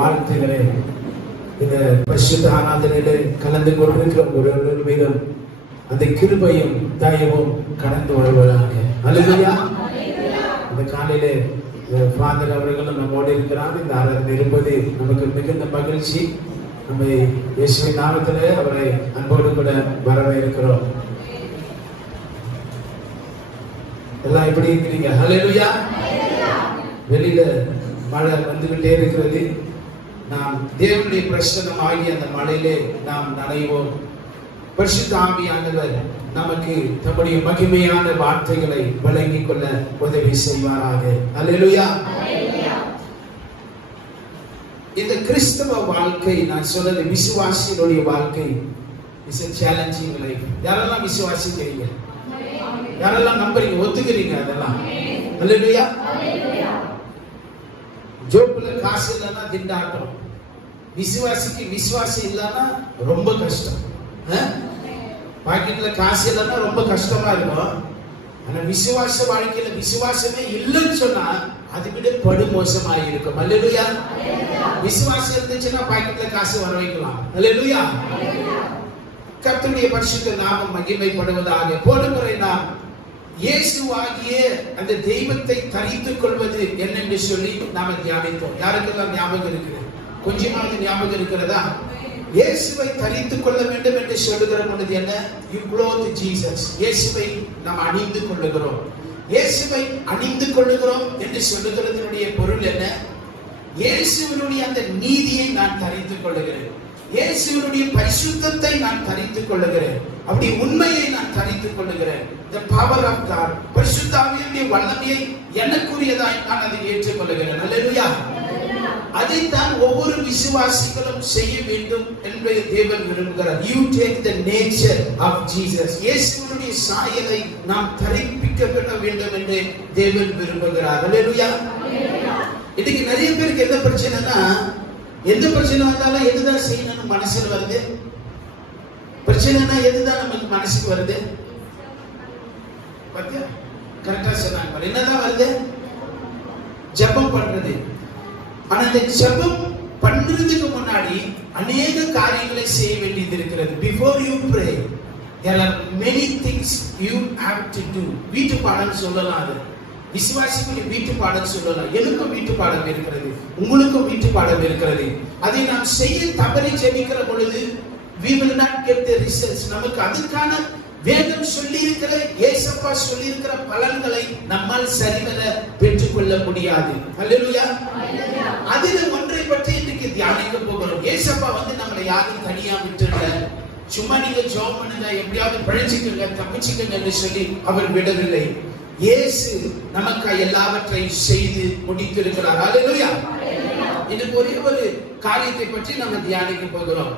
வாழ்த்துக்களை இந்த பரிசுத்த ஆராதனையிலே கலந்து கொண்டிருக்கிற ஒரு மீதும் அந்த கிருபையும் தயவும் கடந்து வருவதாக. அல்லேலூயா. இந்த காலையிலே ஃபாதர் அவர்களும் நம்மோடு இருக்கிறார். இந்த ஆராதனை இருப்பது நமக்கு மிகுந்த மகிழ்ச்சி. நம்ம இயேசுவின் நாமத்திலே அவரை அன்போடு கூட வரவேற்கிறோம். எல்லாம் எப்படி இருக்கிறீங்க? அல்லேலூயா. வெளியில மழை வந்துகிட்டே இருக்கிறது. நாம் தேவனுடைய பிரசன்னம் ஆகிய அந்த மழையிலே நாம் நனைவோம். பரிசுத்த ஆவியானவர் நமக்கு தம்முடைய மகிமையான வார்த்தைகளை வழங்கிக் கொள்ள உதவி செய்வாராக. அல்லேலூயா. இந்த கிறிஸ்தவ வாழ்க்கை, நான் சொன்னது விசுவாசிகளுடைய வாழ்க்கை, இஸ் a challenging life. யாரெல்லாம் விசுவாசிக்கிறீங்க? யாரெல்லாம் நம்புறீங்க? ஒத்துக்கிறீங்க? அதெல்லாம் அல்லேலூயா. ஜோப்புல காசு இல்லைன்னா திண்டாட்டம். விசுவாசிக்கு விசுவாசம் இல்லைன்னா ரொம்ப கஷ்டம். பாக்கெட்ல காசு இல்லைன்னா ரொம்ப கஷ்டமா இருக்கும். ஆனா விசுவாச வாழ்க்கையில விசுவாசமே இல்லைன்னு சொன்னா அது விட படு மோசமா இருக்கும். அல்லேலூயா. விசுவாசம் இருந்துச்சுன்னா பாக்கெட்ல காசு வர வைக்கலாம். அல்லேலூயா. கர்த்தருடைய பரிசுத்த நாமம் மகிமைப்படுவதாக. போன முறை நாம் இயேசுவாகிய அந்த தெய்வத்தை தரித்துக் கொள்வது என்னென்று சொல்லி நாம தியானித்தோம். யாருக்கெல்லாம் ஞாபகம் இருக்கு? கொஞ்சமாவது ஞாபகம் இருக்கிறதா? இயேசுவை தரித்துக் கொள்ள வேண்டும் என்று சொல்லுகிற பொழுது என்ன? You clothe Jesus. இயேசுவை நாம் அணிந்து கொள்ளுகிறோம். இயேசுவை அணிந்து கொள்ளுகிறோம் என்று சொல்லுகிறதனுடைய பொருள் என்ன? இயேசுவினுடைய அந்த நீதியை நான் தரித்துக் கொள்ளுகிறேன். இயேசுவினுடைய பரிசுத்தத்தை நான் தரித்துக் கொள்ளுகிறேன். அப்படி உண்மையை நான் தரித்துக் கொள்ளுகிறேன். The power of God, பரிசுத்த ஆவியினுடைய வல்லமையை எனக்குரியதாய் நான் அதை ஏற்றுக்கொள்ளுகிறேன். அல்லேலூயா. அதைத்தான் ஒவ்வொரு விசுவாசிகளும் செய்ய வேண்டும் என்று தேவன் விரும்புகிறார். You take the nature of Jesus. இயேசுவினுடைய சாயலை நாம் தரிப்பிக்கப்பட வேண்டும் என்று தேவன் விரும்புகிறார். அல்லேலூயா. இன்னைக்கு நிறைய பேருக்கு என்ன பிரச்சனைனா, எந்த பிரச்சனை வந்தாலும் எதுதான் செய்யணும்னு மனசுல வருது? பிரச்சனைனா எதுதான் நமக்கு மனசுக்கு வருது? பாத்தியா? கரெக்டா சொன்னாங்க. என்னதான் வருது? ஜெபம் பண்றது. ஆனா இந்த ஜெபம் பண்றதுக்கு முன்னாடி அநேக காரியங்களை செய்ய வேண்டியது இருக்கிறது. Before you pray, there are many things you have to do. வீட்டு பாடம் சொல்லலாம். அது விசுவாசிக்கு வீட்டு பாடம் சொல்லலாம். எனக்கும் வீட்டு பாடம் இருக்கிறது, உங்களுக்கும் வீட்டு பாடம் இருக்கிறது. அதை நாம் செய்ய தவறி ஜெபிக்கிற பொழுது we will not get the results. நமக்கு அதுக்கான வேதம் சொல்லி இருக்கிற, இயேசப்பா சொல்லி இருக்கிற பலன்களை நம்மால் சரிவர பெற்றுக்கொள்ள முடியாது. அல்லேலூயா. அதில் ஒன்றை பற்றி இன்னைக்கு தியானிக்க போகிறோம். இயேசப்பா நம்மளை யாரும் தனியா விட்டுறல. சும்மா நீங்க ஜெபம் பண்ணுங்க, எப்படியாவது பிழைச்சிக்கங்க, தப்பிச்சுக்கங்க என்று சொல்லி அவர் விடவில்லை. இயேசு நமக்கு எல்லாவற்றையும் செய்து முடித்திருக்கிறார். அல்லேலூயா. இன்னைக்கு ஒரே ஒரு காரியத்தை பற்றி நம்ம தியானிக்க போகிறோம்.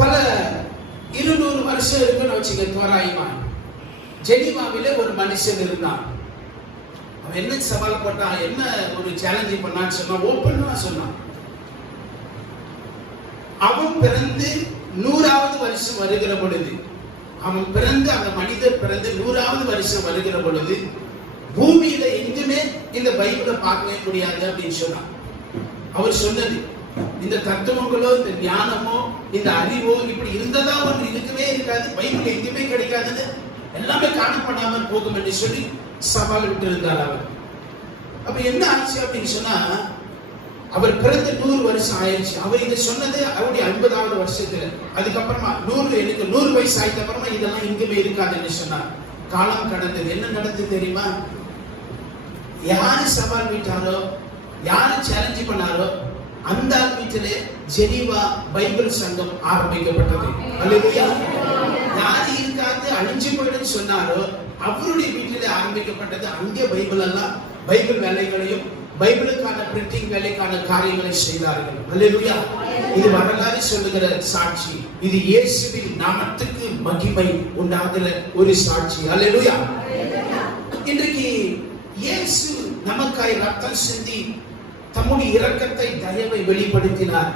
பல 200 வருஷம் இருக்குன்னு வச்சுக்க தோராயமா. ஜெனீவாவிலே ஒரு மனுஷன் இருந்தான். அவன் என்ன சவால் போட்டான், என்ன ஒரு சேலஞ்ச் பண்ணான்னு சொன்னா, ஓப்பனா சொன்னான். அவன் பிறந்து 100வது வருஷம் வருகிற பொழுது, அவன் பிறந்து அந்த மனிதர் பிறந்து 100வது வருஷம் வருகிற பொழுது பூமியில எங்குமே இந்த பைபிளை பார்க்கவே முடியாது அப்படின்னு சொன்னான். அவர் சொன்னது, இந்த தத்துவங்களோ இந்த ஞானமோ இந்த அறிவோ இப்படி இருந்ததா ஒன்று இருக்கவே இருக்காது, பைபிள் எங்குமே கிடைக்காது, எல்லாமே காணப்படாமல் போகும் என்று சொல்லி சவால் விட்டு இருந்தார் அவர். அப்ப என்ன ஆச்சு அப்படின்னு சொன்னா, அவர் பிறந்த 100 வருஷம் ஆயிடுச்சு. அவர் இதை சொன்னது அவருடைய 50வது வருஷத்துல. அதுக்கப்புறமா 100 வயசு ஆயிட்ட அப்புறமா இதெல்லாம் எங்குமே இருக்காதுன்னு சொன்னார். காலம் கடந்தது. என்ன நடந்தது தெரியுமா? யாரு சவால் விட்டாரோ, யாரு சேலஞ்ச் பண்ணாரோ அந்த வீட்டிலே ஜெனீவா பைபிள் சங்கம் ஆரம்பிக்கப்பட்டது. அல்லேலூயா. யாரு இருக்காது அழிஞ்சு போயிடுன்னு சொன்னாரோ அவருடைய வீட்டிலே ஆரம்பிக்கப்பட்டது. அங்கே பைபிள் வேலைகளையும் பைபிளுக்கான பிரிண்டிங் வேலைக்கான காரியங்களை செய்தார்கள். அல்லேலூயா. இது வரலாறு சொல்லுகிற சாட்சி. இது இயேசுவின் நாமத்துக்கு மகிமை உண்டாகிற ஒரு சாட்சி. அல்லேலூயா. இன்றைக்கு இயேசு நமக்காய் ரத்தம் சிந்தி தம்முடைய இரக்கத்தை, தயவை வெளிப்படுத்தினார்.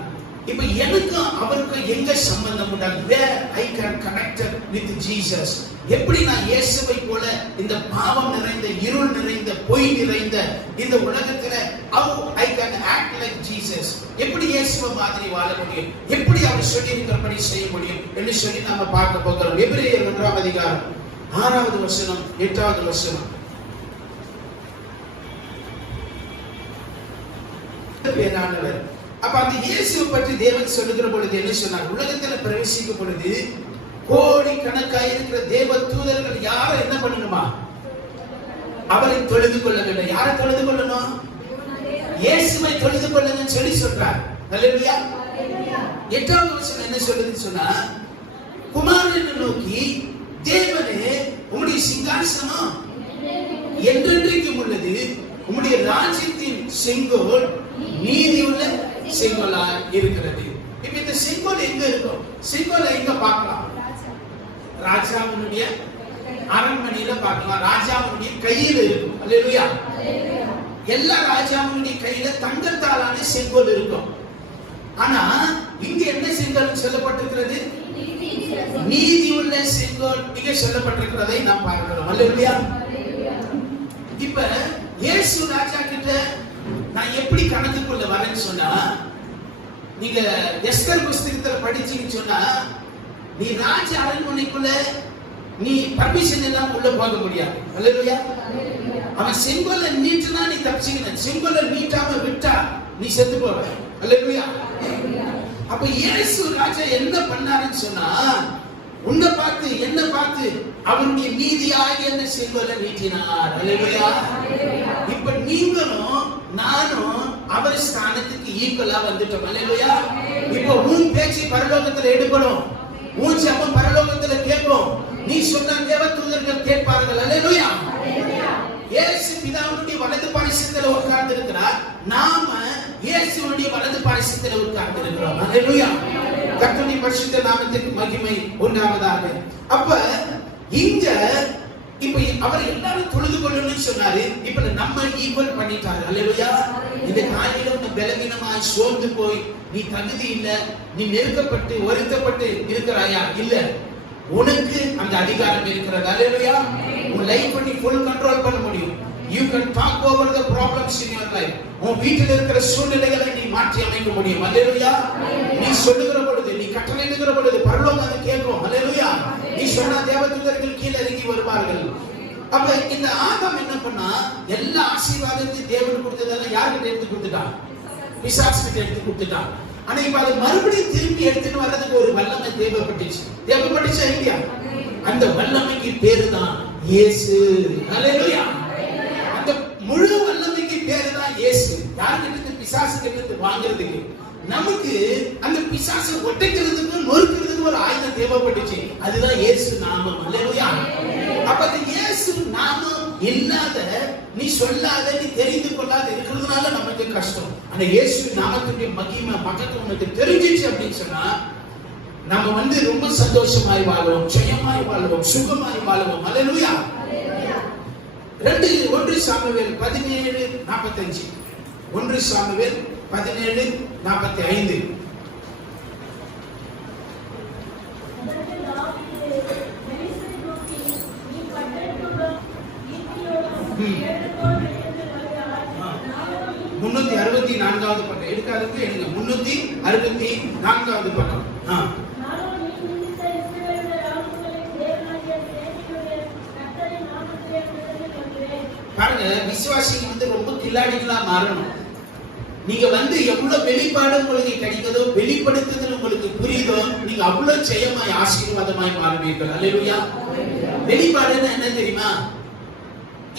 இப்ப எனக்கும் அவருக்கும் எங்க சம்பந்தம் உண்டாங்க? where I can connect with Jesus. எப்படி நான் இயேசுவை போல இந்த பாவம் நிறைந்த, இருள் நிறைந்த, பொய் நிறைந்த இந்த உலகத்துல how I can act like Jesus. எப்படி இயேசுவை மாதிரி வாழ முடியும்? எப்படி அவர் சொல்லி இருக்கிறபடி செய்ய முடியும் என்று சொல்லி நாம பார்க்க போகிறோம். எபிரேயர் 1ஆம் அதிகாரம் 6வது வசனம் 8வது வசனம். பேரானவர். அப்ப அந்த இயேசுவை பற்றி தேவன் சொல்லுகிற பொழுது என்ன சொன்னார்? உலகத்துல பிரவேசிக்கும் பொழுது கோடி கணக்காய் இருக்கிற தேவ தூதர்கள் யாரை என்ன பண்ணணுமா? அவரை தொழுது கொள்ள வேண்டும். யாரை தொழுது கொள்ளணும்? இயேசுவை தொழுது கொள்ளுங்கன்னு சொல்லி சொல்றார். அல்லேலூயா. 8வது வசனம் என்ன சொல்லுதுன்னு சொன்னா, குமாரனை நோக்கி, தேவனே உம்முடைய சிங்காசனம் என்றென்றைக்கும் உள்ளது, உம்முடைய ராஜ்யத்தின் செங்கோல் நீதியுள்ள செங்கோலாய் இருக்கிறது. இப்ப இந்த செங்கோல் எங்க இருக்கும்? செங்கோலை எங்க பார்க்கலாம்? ராஜாவுடைய அரண்மனையில பார்க்கலாம். ராஜாவுடைய கையில இருக்கும். அல்லேலூயா. எல்லா ராஜாவுடைய கையில தங்கத்தாலான செங்கோல் இருக்கும். ஆனா இங்க என்ன செங்கோல் சொல்லப்பட்டிருக்கிறது? நீதியுள்ள செங்கோல் இங்க சொல்லப்பட்டிருக்கிறதை நாம் பார்க்கிறோம். அல்லேலூயா. இப்ப இயேசு ராஜா கிட்ட நான் எப்படி கணக்குக்குள்ள வரேன்னு சொன்னா, நீங்க எஸ்தர் புஸ்தகத்துல படிச்சீங்கன்னு சொன்னா, நீ ராஜ அரண்மனைக்குள்ள நீ பர்மிஷன் எல்லாம் உள்ள போக முடியாது. அல்லேலூயா. அவன் செங்கோலை நீட்டினா நீ தப்பிச்சிக்கணும். செங்கோலை நீட்டாம விட்டா நீ செத்து போவ. அல்லேலூயா. அப்ப இயேசு ராஜா என்ன பண்ணாருன்னு சொன்னா, உன்னை பார்த்து என்ன பார்த்து அவருடைய நீதியாகிய அந்த செங்கோலை நீட்டினார். அல்லேலூயா. இப்ப நீங்களும் நானும் அவர் ஸ்தானத்துக்கு ஈக்குவலா வந்துட்டோம். அல்லேலூயா. இப்ப உன் பேச்சு பரலோகத்துல எடுக்கணும், உன் ஜெபம் பரலோகத்துல கேட்கும். நீ சொன்ன தேவதூதர்கள் கேட்பார்கள். அல்லேலூயா. இயேசு பிதாவுடைய வலது பாரிசத்துல உட்கார்ந்து இருக்கிறார். நாம இயேசுவுடைய வலது பாரிசத்துல உட்கார்ந்து இருக்கிறோம். அல்லேலூயா. கர்த்தருடைய பரிசுத்த நாமத்துக்கு மகிமை உண்டாவதாக. அப்ப இங்க இப்ப அவர் எல்லாரும் தொழுது கொள்ளணும்னு சொன்னாரு. இப்ப நம்ம ஈக்குவல் பண்ணிட்டாரு. அல்லேலூயா. இந்த காலையில உன்னை பலவீனமாய் சோர்ந்து போய் நீ தகுதி இல்ல, நீ நெருக்கப்பட்டு வருத்தப்பட்டு இருக்கிறாயா? இல்ல, உனக்கு அந்த அதிகாரம் இருக்கிறது. அல்லேலூயா. உன் லைஃப் நீ ஃபுல் கண்ட்ரோல் பண்ண முடியும். You can talk over the problems in your life. உன் வீட்டில் இருக்கிற சூழ்நிலைகளை நீ மாற்றி அமைக்க முடியும். அல்லேலூயா. நீ சொல்லுகிற பொழுது, நீ கட்டளையிடுகிற பொழுது பரலோகம் அதை கேட்கும். அல்லேலூயா. நீ சொன்ன தேவதூதர்கள் கீழே இறங்கி வருவார்கள். அப்ப இந்த ஆதாம் என்ன பண்ணா, எல்லா ஆசீர்வாதத்தையும் தேவன் கொடுத்ததெல்லாம் யார்கிட்ட எடுத்து கொடுத்துட்டான்? பிசாசு கிட்ட எடுத்து கொடுத்துட்டான். ஆனா இப்ப அதை மறுபடியும் திருப்பி எடுத்துட்டு வர்றதுக்கு ஒரு வல்லமை தேவைப்பட்டுச்சா இல்லையா? அந்த வல்லமைக்கு பேரு தான் இயேசு. அல்லேலூயா. அந்த முழு வல்லமைக்கு பேரு தான் இயேசு. யார்கிட்ட? பிசாசு கிட்ட வாங்குறதுக்கு. நமக்கு அந்த பிசாசை ஒட்டைக்கிறதுக்கு நொறுக்கிறதுக்கு ஒரு ஆயுதம் தேவைப்பட்டுச்சு. அதுதான் இயேசு நாமம். அல்லேலூயா. அப்ப அந்த இயேசு நாமம் இல்லாத, நீ சொல்லாத, நீ தெரிந்து கொள்ளாத இருக்கிறதுனால நமக்கு கஷ்டம். அந்த இயேசு நாமத்துடைய மகிமை மகத்துவம் உனக்கு தெரிஞ்சிச்சு அப்படின்னு சொன்னா, நம்ம ரொம்ப சந்தோஷமாய் வாழ்வோம், ஜெயமாய் வாழ்வோம், சுகமாய் வாழ்வோம். அல்லேலூயா. 1 சாமுவேல் 17:45. 1 சாமுவேல் 17:45. முன்னூத்தி 64வது பக்கம் எடுக்காதது எடுங்க. 364வது பக்கம். பாருங்க, விசுவாசிங்க ரொம்ப கில்லாடிகளா மாறணும். நீங்க எவ்வளவு வெளிப்பாடு உங்களுக்கு கிடைக்குதோ, வெளிப்படுத்துதல் உங்களுக்கு புரியுதோ, நீங்க அவ்வளவு ஜெயமாய் ஆசீர்வாதமாய் மாறுவீர்கள். அல்லேலூயா. வெளிப்பாடுன்னா என்ன தெரியுமா?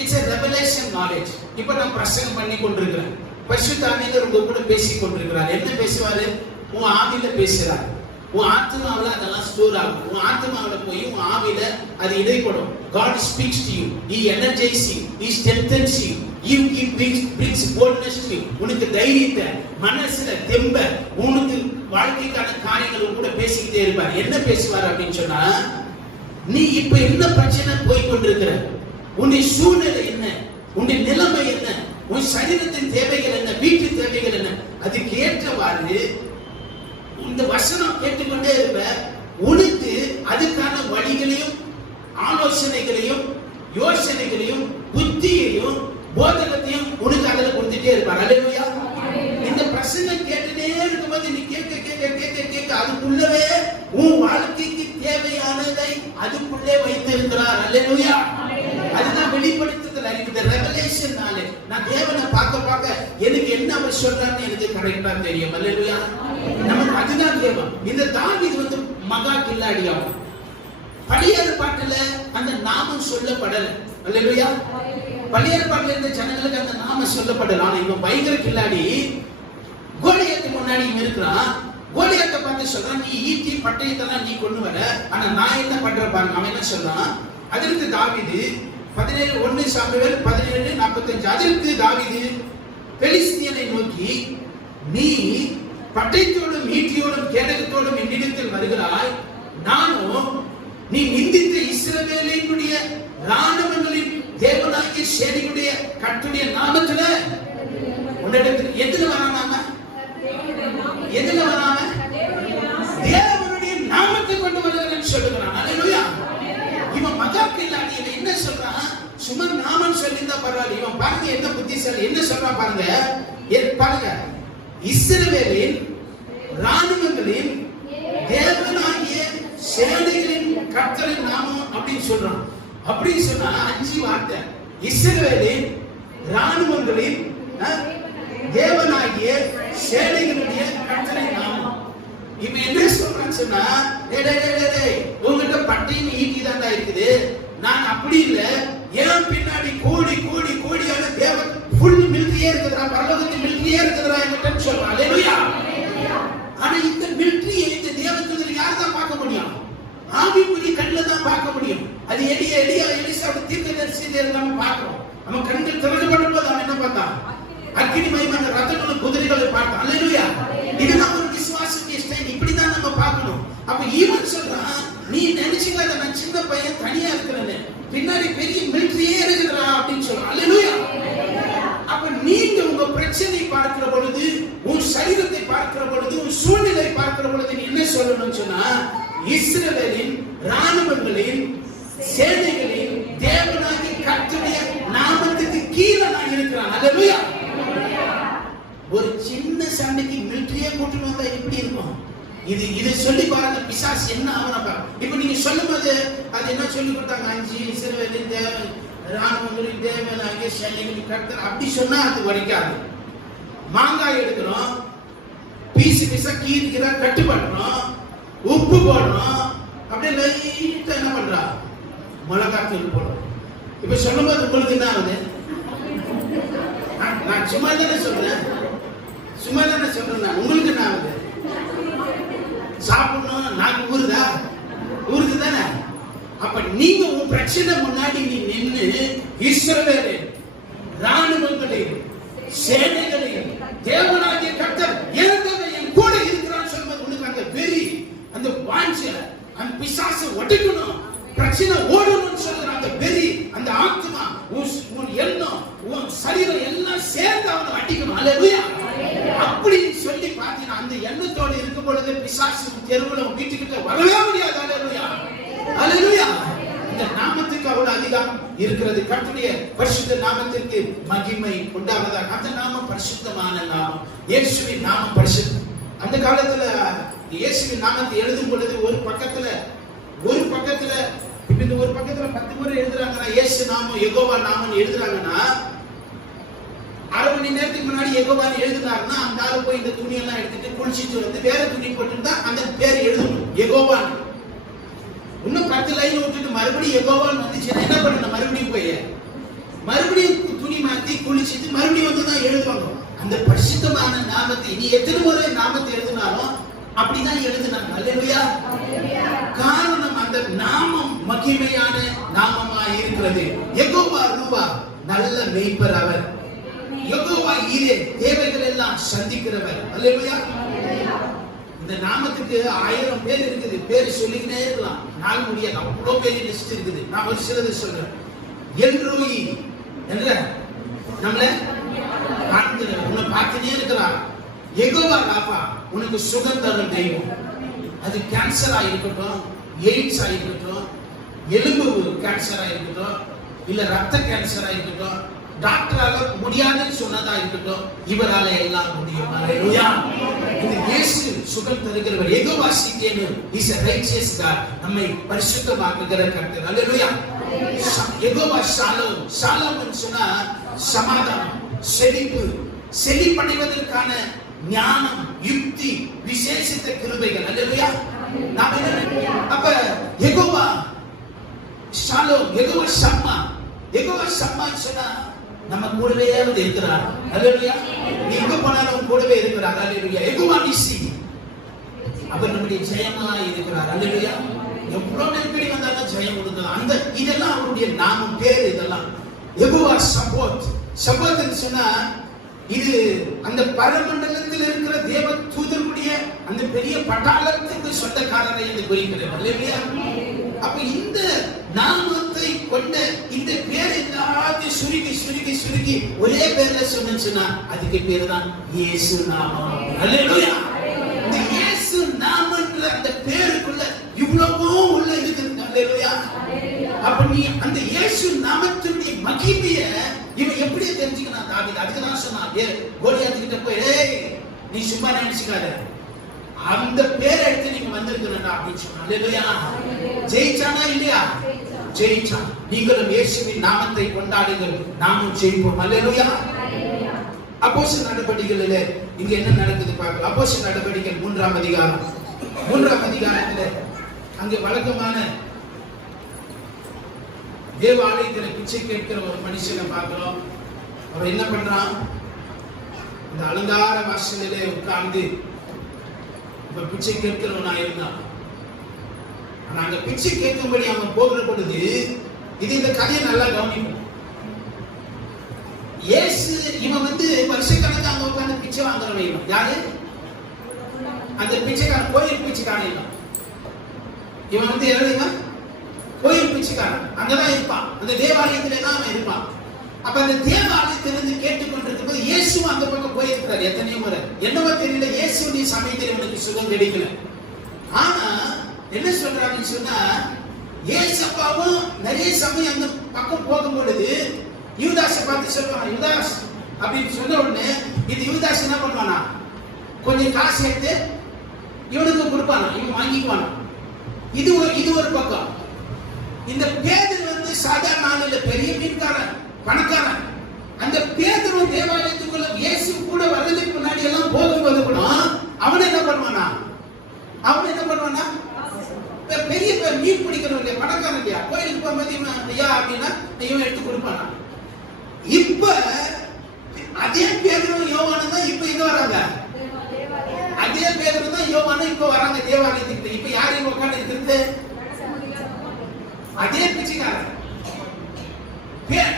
It's a revelation knowledge. இப்ப நான் பிரசங்கம் பண்ணி கொண்டிருக்கிறேன். பரிசுத்த ஆவியானவர் உங்க கூட பேசிக் கொண்டிருக்கிறார். என்ன பேசுவாரு? உன் ஆவியில பேசுறார். உன் ஆத்மாவில அதெல்லாம் ஸ்டோர் ஆகும். உன் ஆத்மாவில போய் உன் ஆவியில அது இடைப்படும். God speaks to you. He energizes you. He strengthens you. He brings boldness to you. உனக்கு தைரியத்தை, மனசுல தெம்ப, உனக்கு வாழ்க்கைக்கான காரியங்கள் கூட பேசிக்கிட்டே இருப்பார். என்ன பேசுவார் அப்படின்னு சொன்னா, நீ இப்ப என்ன பிரச்சனை போய் கொண்டிருக்கிற, உன்னுடைய சூழ்நிலை என்ன, உன்னுடைய நிலைமை என்ன, உன் சரீரத்தின் தேவைகள் என்ன, வீட்டு தேவைகள் என்ன, அதுக்கு ஏற்றவாறு இந்த வசனம் கேட்டுக்கொண்டே இருப்ப. உனக்கு அதுக்கான வழிகளையும் ஆலோசனைகளையும் யோசனைகளையும் புத்தியையும் போதகத்தையும் உனக்கு அதுல கொடுத்துட்டே இருப்பார். அல்லேலூயா. இந்த பிரசங்கம் கேட்டுட்டே இருக்கும்போது நீ கேட்க கேட்க கேட்க கேட்க அதுக்குள்ளவே உன் வாழ்க்கைக்கு தேவையானதை அதுக்குள்ளே வைத்திருக்கிறார். அல்லேலூயா. அதுதான் வெளிப்படுத்துதல் அறிவு, ரெவலேஷன் நாலேஜ். நான் தேவனை பார்க்க எனக்கு என்ன அவர் சொல்றாருன்னு எனக்கு கரெக்டா தெரியும். அல்லேலூயா. நமக்கு அதுதான் தேவன். இந்த தாவீது வந்து மகா கில்லாடியாம். பழைய ஏற்பாட்டுல அந்த நாமம் சொல்லப்படல. அல்லேலூயா. பழைய ஏற்பாட்டுல இருந்த ஜனங்களுக்கு அந்த நாமம் சொல்லப்படல. ஆனா இவன் பயங்கர கில்லாடி. கோலியாத்து முன்னாடி இருக்கிறான். கோலியாத்தை பார்த்து சொல்றான், நீ ஈட்டி பட்டயத்தெல்லாம் நீ கொண்டு வர, ஆனா நான் என்ன பண்ற பாருங்க. அவன் என்ன சொல்றான், அதற்கு தாவீது 17 சாமுவேல் 17:45. அதற்கு தாவீது பெலிஸ்தியனை நோக்கி, நீ பட்டயத்தோடும் ஈட்டியோடும் கேடகத்தோடும் என்னிடத்தில் வருகிறாய், நானும் நீ நிந்தித்த இஸ்ரவேலினுடைய ராணுவங்களின் தேவனாகிய சேனையுடைய கர்த்தருடைய நாமத்துல உன்னிடத்தில் எதுல வரானாம, எதுல வராம தேவனுடைய நாமத்தை கொண்டு வருகிறேன்னு சொல்லுகிறான். அல்லேலூயா. இவன் மகா கில்லாடி. இவன் என்ன சொல்றான், சும்மா நாமம் சொல்லியிருந்தா பரவாயில்ல. இவன் பாருங்க என்ன புத்திசாலி, என்ன சொல்றான் பாருங்க. பாருங்க, இஸ்ரவேலின் ராணுவங்களின் தேவனாகிய சேனைகளின் கர்த்தரின் நாமம் அப்படின்னு சொல்றான். அப்படின்னு சொன்னா 5 வார்த்தை. இஸ்ரவேலின் ராணுவங்களின் தேவனாகிய சேனைகளுடைய கர்த்தரின் நாமம். இவன் என்ன சொல்றான்னு சொன்னா, உங்ககிட்ட பட்டையும் ஈட்டி தாண்டா இருக்குது, நான் அப்படி இல்ல, ஏன் பின்னாடி கோடி கோடி கோடியான தேவன் ஃபுல் மிலிட்டரியே இருக்குதுடா, பரலோகத்து மிலிட்டரியே இருக்குதுடா என்கிட்ட சொல்றான். அல்லேலூயா. ஆனா இந்த மிலிட்டரியை இந்த தேவதூதர் யார் தான் பார்க்க முடியும்? ஆவிக்குரிய கண்ணில் தான் பார்க்க முடியும். அது எலிசாவோட தீர்க்கதரிசியில நம்ம பார்க்கிறோம். நம்ம கண்கள் திறக்கப்படும் போது அவன் என்ன பார்த்தான்? அக்கினி மகிமையான ரதங்களும் குதிரைகளை பார்த்தான். அல்லேலூயா. இதுதான் ஒரு விசுவாசத்தின் ஸ்டைல். இப்படிதான் நம்ம பார்க்கணும். அப்ப ஈவன் சொல்றான், நீ நினைச்சுக்காத நான் சின்ன பையன் தனியா இருக்கிறேன்னு, பின்னாடி பெரிய மிலிட்டரியே இருக்குறா அப்படின்னு சொல்றான். அல்லேலூயா. அப்ப நீங்க உங்க பிரச்சனை பார்க்கிற பொழுது, உன் சரீரத்தை பார்க்கிற பொழுது, உன் சூழ்நிலை பார்க்கிற பொழுது நீ என்ன சொல்லணும்னு சொன்னா, இஸ்ரவேலின் ராணுவங்களின் சேனைகளின் தேவனாகிய கர்த்தருடைய நாமத்துக்கு கீழே நான் இருக்கிறேன். அல்லேலூயா. ஒரு சின்ன சண்டைக்கு மிலிட்டரியே கூட்டிட்டு வந்தா எப்படி இருக்கும்? இது சொல்லி பாருங்க, பிசாசு என்ன ஆவன பாருங்க. இப்ப நீங்க சொல்லும் போது அது என்ன சொல்லி கொடுத்தாங்க, 5 இஸ்ரவேலின் தேவன் ராணுவங்களின் தேவனாகிய சேனைகளின் கர்த்தர் அப்படி சொன்னா அது வரைக்காது. மாங்காய் எடுக்கிறோம், பீஸா கீரிக்கிறா, கட்டு பண்றோம், உப்பு போடுறோம், அப்படியே லைட்டா என்ன பண்றா, மிளகாய் தூள் போடுறோம். இப்ப சொல்லும் போது உங்களுக்கு என்ன ஆகுது? நான் சும்மா தானே சொல்றேன், உங்களுக்கு என்ன ஆகுது? சாப்பிடணும், நாக்கு ஊறுது தானே. அப்ப நீங்க உன் பிரச்சனை முன்னாடி நீ நின்று இஸ்ரவேலின் ராணுவங்களையும் சேனைகளையும் தேவனாகிய கர்த்தர் என் கூட இருக்கிறான்னு சொல்லும்போது உனக்கு அந்த வெறி, அந்த வாஞ்சை, அந்த பிசாசை ஒடுக்கணும், பிரச்சனை ஓடணும்னு சொல்ற அந்த வெறி, அந்த ஆத்மா, உன் எண்ணம், உன் சரீரம் எல்லாம் சேர்ந்து அவனை அடிக்கணும். அல்லேலூயா. அப்படி சொல்லி பார்த்தீங்கன்னா அந்த எண்ணத்தோடு இருக்கும் பொழுது பிசாசு தெருவில் வீட்டுக்கிட்ட வரவே முடியாது. அல்லேலூயா. அல்லேலூயா. இந்த நாமத்துக்கு அவ்வளவு அதிகாரம் இருக்கிறது. கர்த்தருடைய பரிசுத்த நாமத்திற்கு மகிமை உண்டாவதாக. அந்த நாமம் பரிசுத்தமான நாமம். இயேசுவின் நாமம் பரிசுத்தம். அந்த காலத்துல இயேசுவின் நாமத்தை எழுதும் பொழுது ஒரு பக்கத்துல இப்ப இந்த ஒரு பக்கத்துல 10 முறை எழுதுறாங்கன்னா இயேசு நாமம் யெகோவா நாமம் எழுதுறாங்கன்னா, அரை மணி நேரத்துக்கு முன்னாடி யெகோவான்னு எழுதுனாருன்னா அந்த ஆளு போய் இந்த துணியெல்லாம் எடுத்துட்டு குளிச்சுட்டு வந்து வேற துணி போட்டுட்டு தான் அந்த பேர் எழுதணும், யெகோவான்னு. இன்னும் 10 லைன் விட்டுட்டு மறுபடியும் யெகோவான்னு வந்துச்சுன்னா என்ன பண்ணணும்? மறுபடியும் துணி மாத்தி குளிச்சுட்டு மறுபடியும் வந்து தான் எழுதுவாங்க. அந்த பரிசுத்தமான நாமத்தை நீ எத்தனை முறை நாமத்தை எழுதினாலும் அப்படிதான் எழுதினாங்க. அல்லேலூயா. காரணம் அந்த நாமம் மகிமையான நாமமா இருக்கிறது. யெகோவா ரூபா, நல்ல மேய்ப்பர் அவர். யெகோவா ஈரே, தேவைகள் எல்லாம் சந்திக்கிறவர். அல்லேலூயா. இந்த நாமத்துக்கு 1000 பேர் இருக்குது. பேர் சொல்லிக்கிட்டே இருக்கலாம், நாள் முடியாது, அவ்வளவு பெரிய லிஸ்ட் இருக்குது. நான் ஒரு சிலது சொல்றேன். எல்ரோயி என்ற நம்மள உன்னை பார்த்துட்டே இருக்கிறார். யெகோவா ராபா உனக்கு சுகம் தரும் தெய்வம். அது கேன்சரா இருக்கட்டும், எய்ட்ஸா இருக்கட்டும், எலும்பு கேன்சரா இருக்கட்டும், இல்ல ரத்த கேன்சரா இருக்கட்டும், டாக்டரால முடியாதுன்னு சொன்னதா இருக்கட்டும், இவரால எல்லாம் முடியும். ஹalleluya. இந்த இயேசு சுகம் தருகிறவர். Jehovah Tsidkenu is a righteous God. நம்மை பரிசுத்தமாக்குகிற கர்த்தர். ஹalleluya. யெகோவா ஷாலோம். ஷாலோம்னு சொன்னா சமாதானம், செழிப்பு, செழிப்படைவதற்கான ஞானம், யுக்தி, விசேஷித்த கிருபைகள். ஹalleluya. அப்ப யெகோவா ஷாலோம், யெகோவா ஷம்மா. யெகோவா ஷம்மா சொன்னா நம்ம கூடவே இருக்கிறார். ஹalleluya. நீ எங்க போனாலும் கூடவே இருக்கிறார். ஹalleluya. யெகோவா நிசி, அவர் நம்முடைய ஜெயமா இருக்கிறார். ஹalleluya. எவ்வளவு நெருக்கடி வந்தாலும் ஜெயம் கொடுக்கலாம். அந்த இதெல்லாம் அவருடைய நாமம், பேர். இதெல்லாம் யெகோவா சபோத். சபோத்னு சொன்னா இது அந்த பரமண்டலத்தில் இருக்கிற தேவ தூதர்களுடைய அந்த பெரிய பட்டாளத்துக்கு சொந்தக்காரரை இது குறிக்கிறது. ஹalleluya. அப்ப இந்த நாமத்தை கொண்ட இந்த பேர் எல்லாத்தையும் சுருக்கி சுருக்கி சுருக்கி ஒரே பேர்ல சொன்னா அதுக்கு பேரு தான் இயேசு நாமம். ஹalleluya. இந்த இயேசு நாமம்ன்ற அந்த பேருக்குள்ள இவ்வளவோ உள்ள இருக்குது. ஹalleluya. அப்ப நீ அந்த இயேசு நாமத்தினுடைய மகிமைய இவன் எப்படி தெரிஞ்சுக்கணும்? தாவீது அதுக்கு தான் சொன்னான், கோலியாத் கிட்ட போய், ஏய் நீ சும்மா நினைச்சுக்காத, அந்த பேரை எடுத்து நீங்க வந்திருக்கணும்டா அப்படின்னு சொன்னான். ஹalleluya. ஜெயிச்சானா இல்லையா? ஜெயிச்சான். நீங்களும் இயேசுவின் நாமத்தை கொண்டாடுங்கள், நாமும் ஜெயிப்போம். ஹalleluya. அப்போஸ்தலர் நடவடிக்கைகளிலே இங்க என்ன நடக்குது பார்க்கலாம். அப்போஸ்தலர் நடவடிக்கைகள் 3ஆம் அதிகாரம். 3ஆம் அதிகாரத்திலே அங்கே வழக்கமான தேவ ஆலயத்தில் பிச்சை கேட்கிற ஒரு மனுஷனை பார்க்கிறோம். அவர் என்ன பண்றான்? இந்த அலங்கார வாசலிலே உட்கார்ந்து பிச்சை கேட்கிறவனா இருந்தான். ஆனா அங்க பிச்சை கேட்கும்படி அவன் போகிற பொழுது இந்த கதையை நல்லா கவனிக்கும். இயேசு இவன் வருஷக்கணக்கு அங்க உட்கார்ந்து பிச்சை வாங்குறவன் யாரு? அந்த பிச்சைக்காரன், கோயில் பிச்சைக்காரன். இவன் எழுதுங்க, கோயில் பிச்சைக்காரன். அங்கதான் இருப்பான், அந்த தேவாலயத்திலே தான் அவன் இருப்பான். அப்ப அந்த தேவாலயத்திலிருந்து கேட்டுக்கொண்டிருக்கும் போது இயேசுவும் அந்த பக்கம் போயிருக்கிறார் எத்தனையோ முறை. என்னவோ தெரியல, இயேசுடைய சமயத்தில் இவனுக்கு சுகம் கிடைக்கல. ஆனா என்ன சொல்றாங்கன்னு சொன்னா, இயேசப்பாவும் நிறைய சமயம் அந்த பக்கம் போகும் பொழுது யூதாஸை பார்த்து சொல்லுவாங்க, யூதாஸ் அப்படின்னு சொன்ன உடனே இது யூதாஸ் என்ன பண்ணுவானா, கொஞ்சம் காசு எடுத்து இவனுக்கு கொடுப்பானா, இவன் வாங்கிக்குவானா. இது ஒரு பக்கம். இந்த பேதுரு சாதாரண ஆளு, பெரிய மீன்காரன், பணக்காரன். அந்த பேதுரு தேவாலயத்துக்குள்ள இயேசு கூட வர்றதுக்கு முன்னாடி எல்லாம் போகும்போது கூட அவன் என்ன பண்ணுவானா, பெரிய மீன் பிடிக்கிறவங்க பணக்காரன் இல்லையா, கோயிலுக்கு போகும்போது இவன் ஐயா அப்படின்னா இவன் எடுத்து கொடுப்பானா. இப்ப அதே பேதுரு யோவானும் தான் இப்ப இங்க வராங்க. அதே பேதுரு தான் யோவானும் இப்ப வராங்க தேவாலயத்துக்கு. இப்ப யாரையும் உட்காந்து இருக்கிறது? அதே பிச்சைக்காரன்.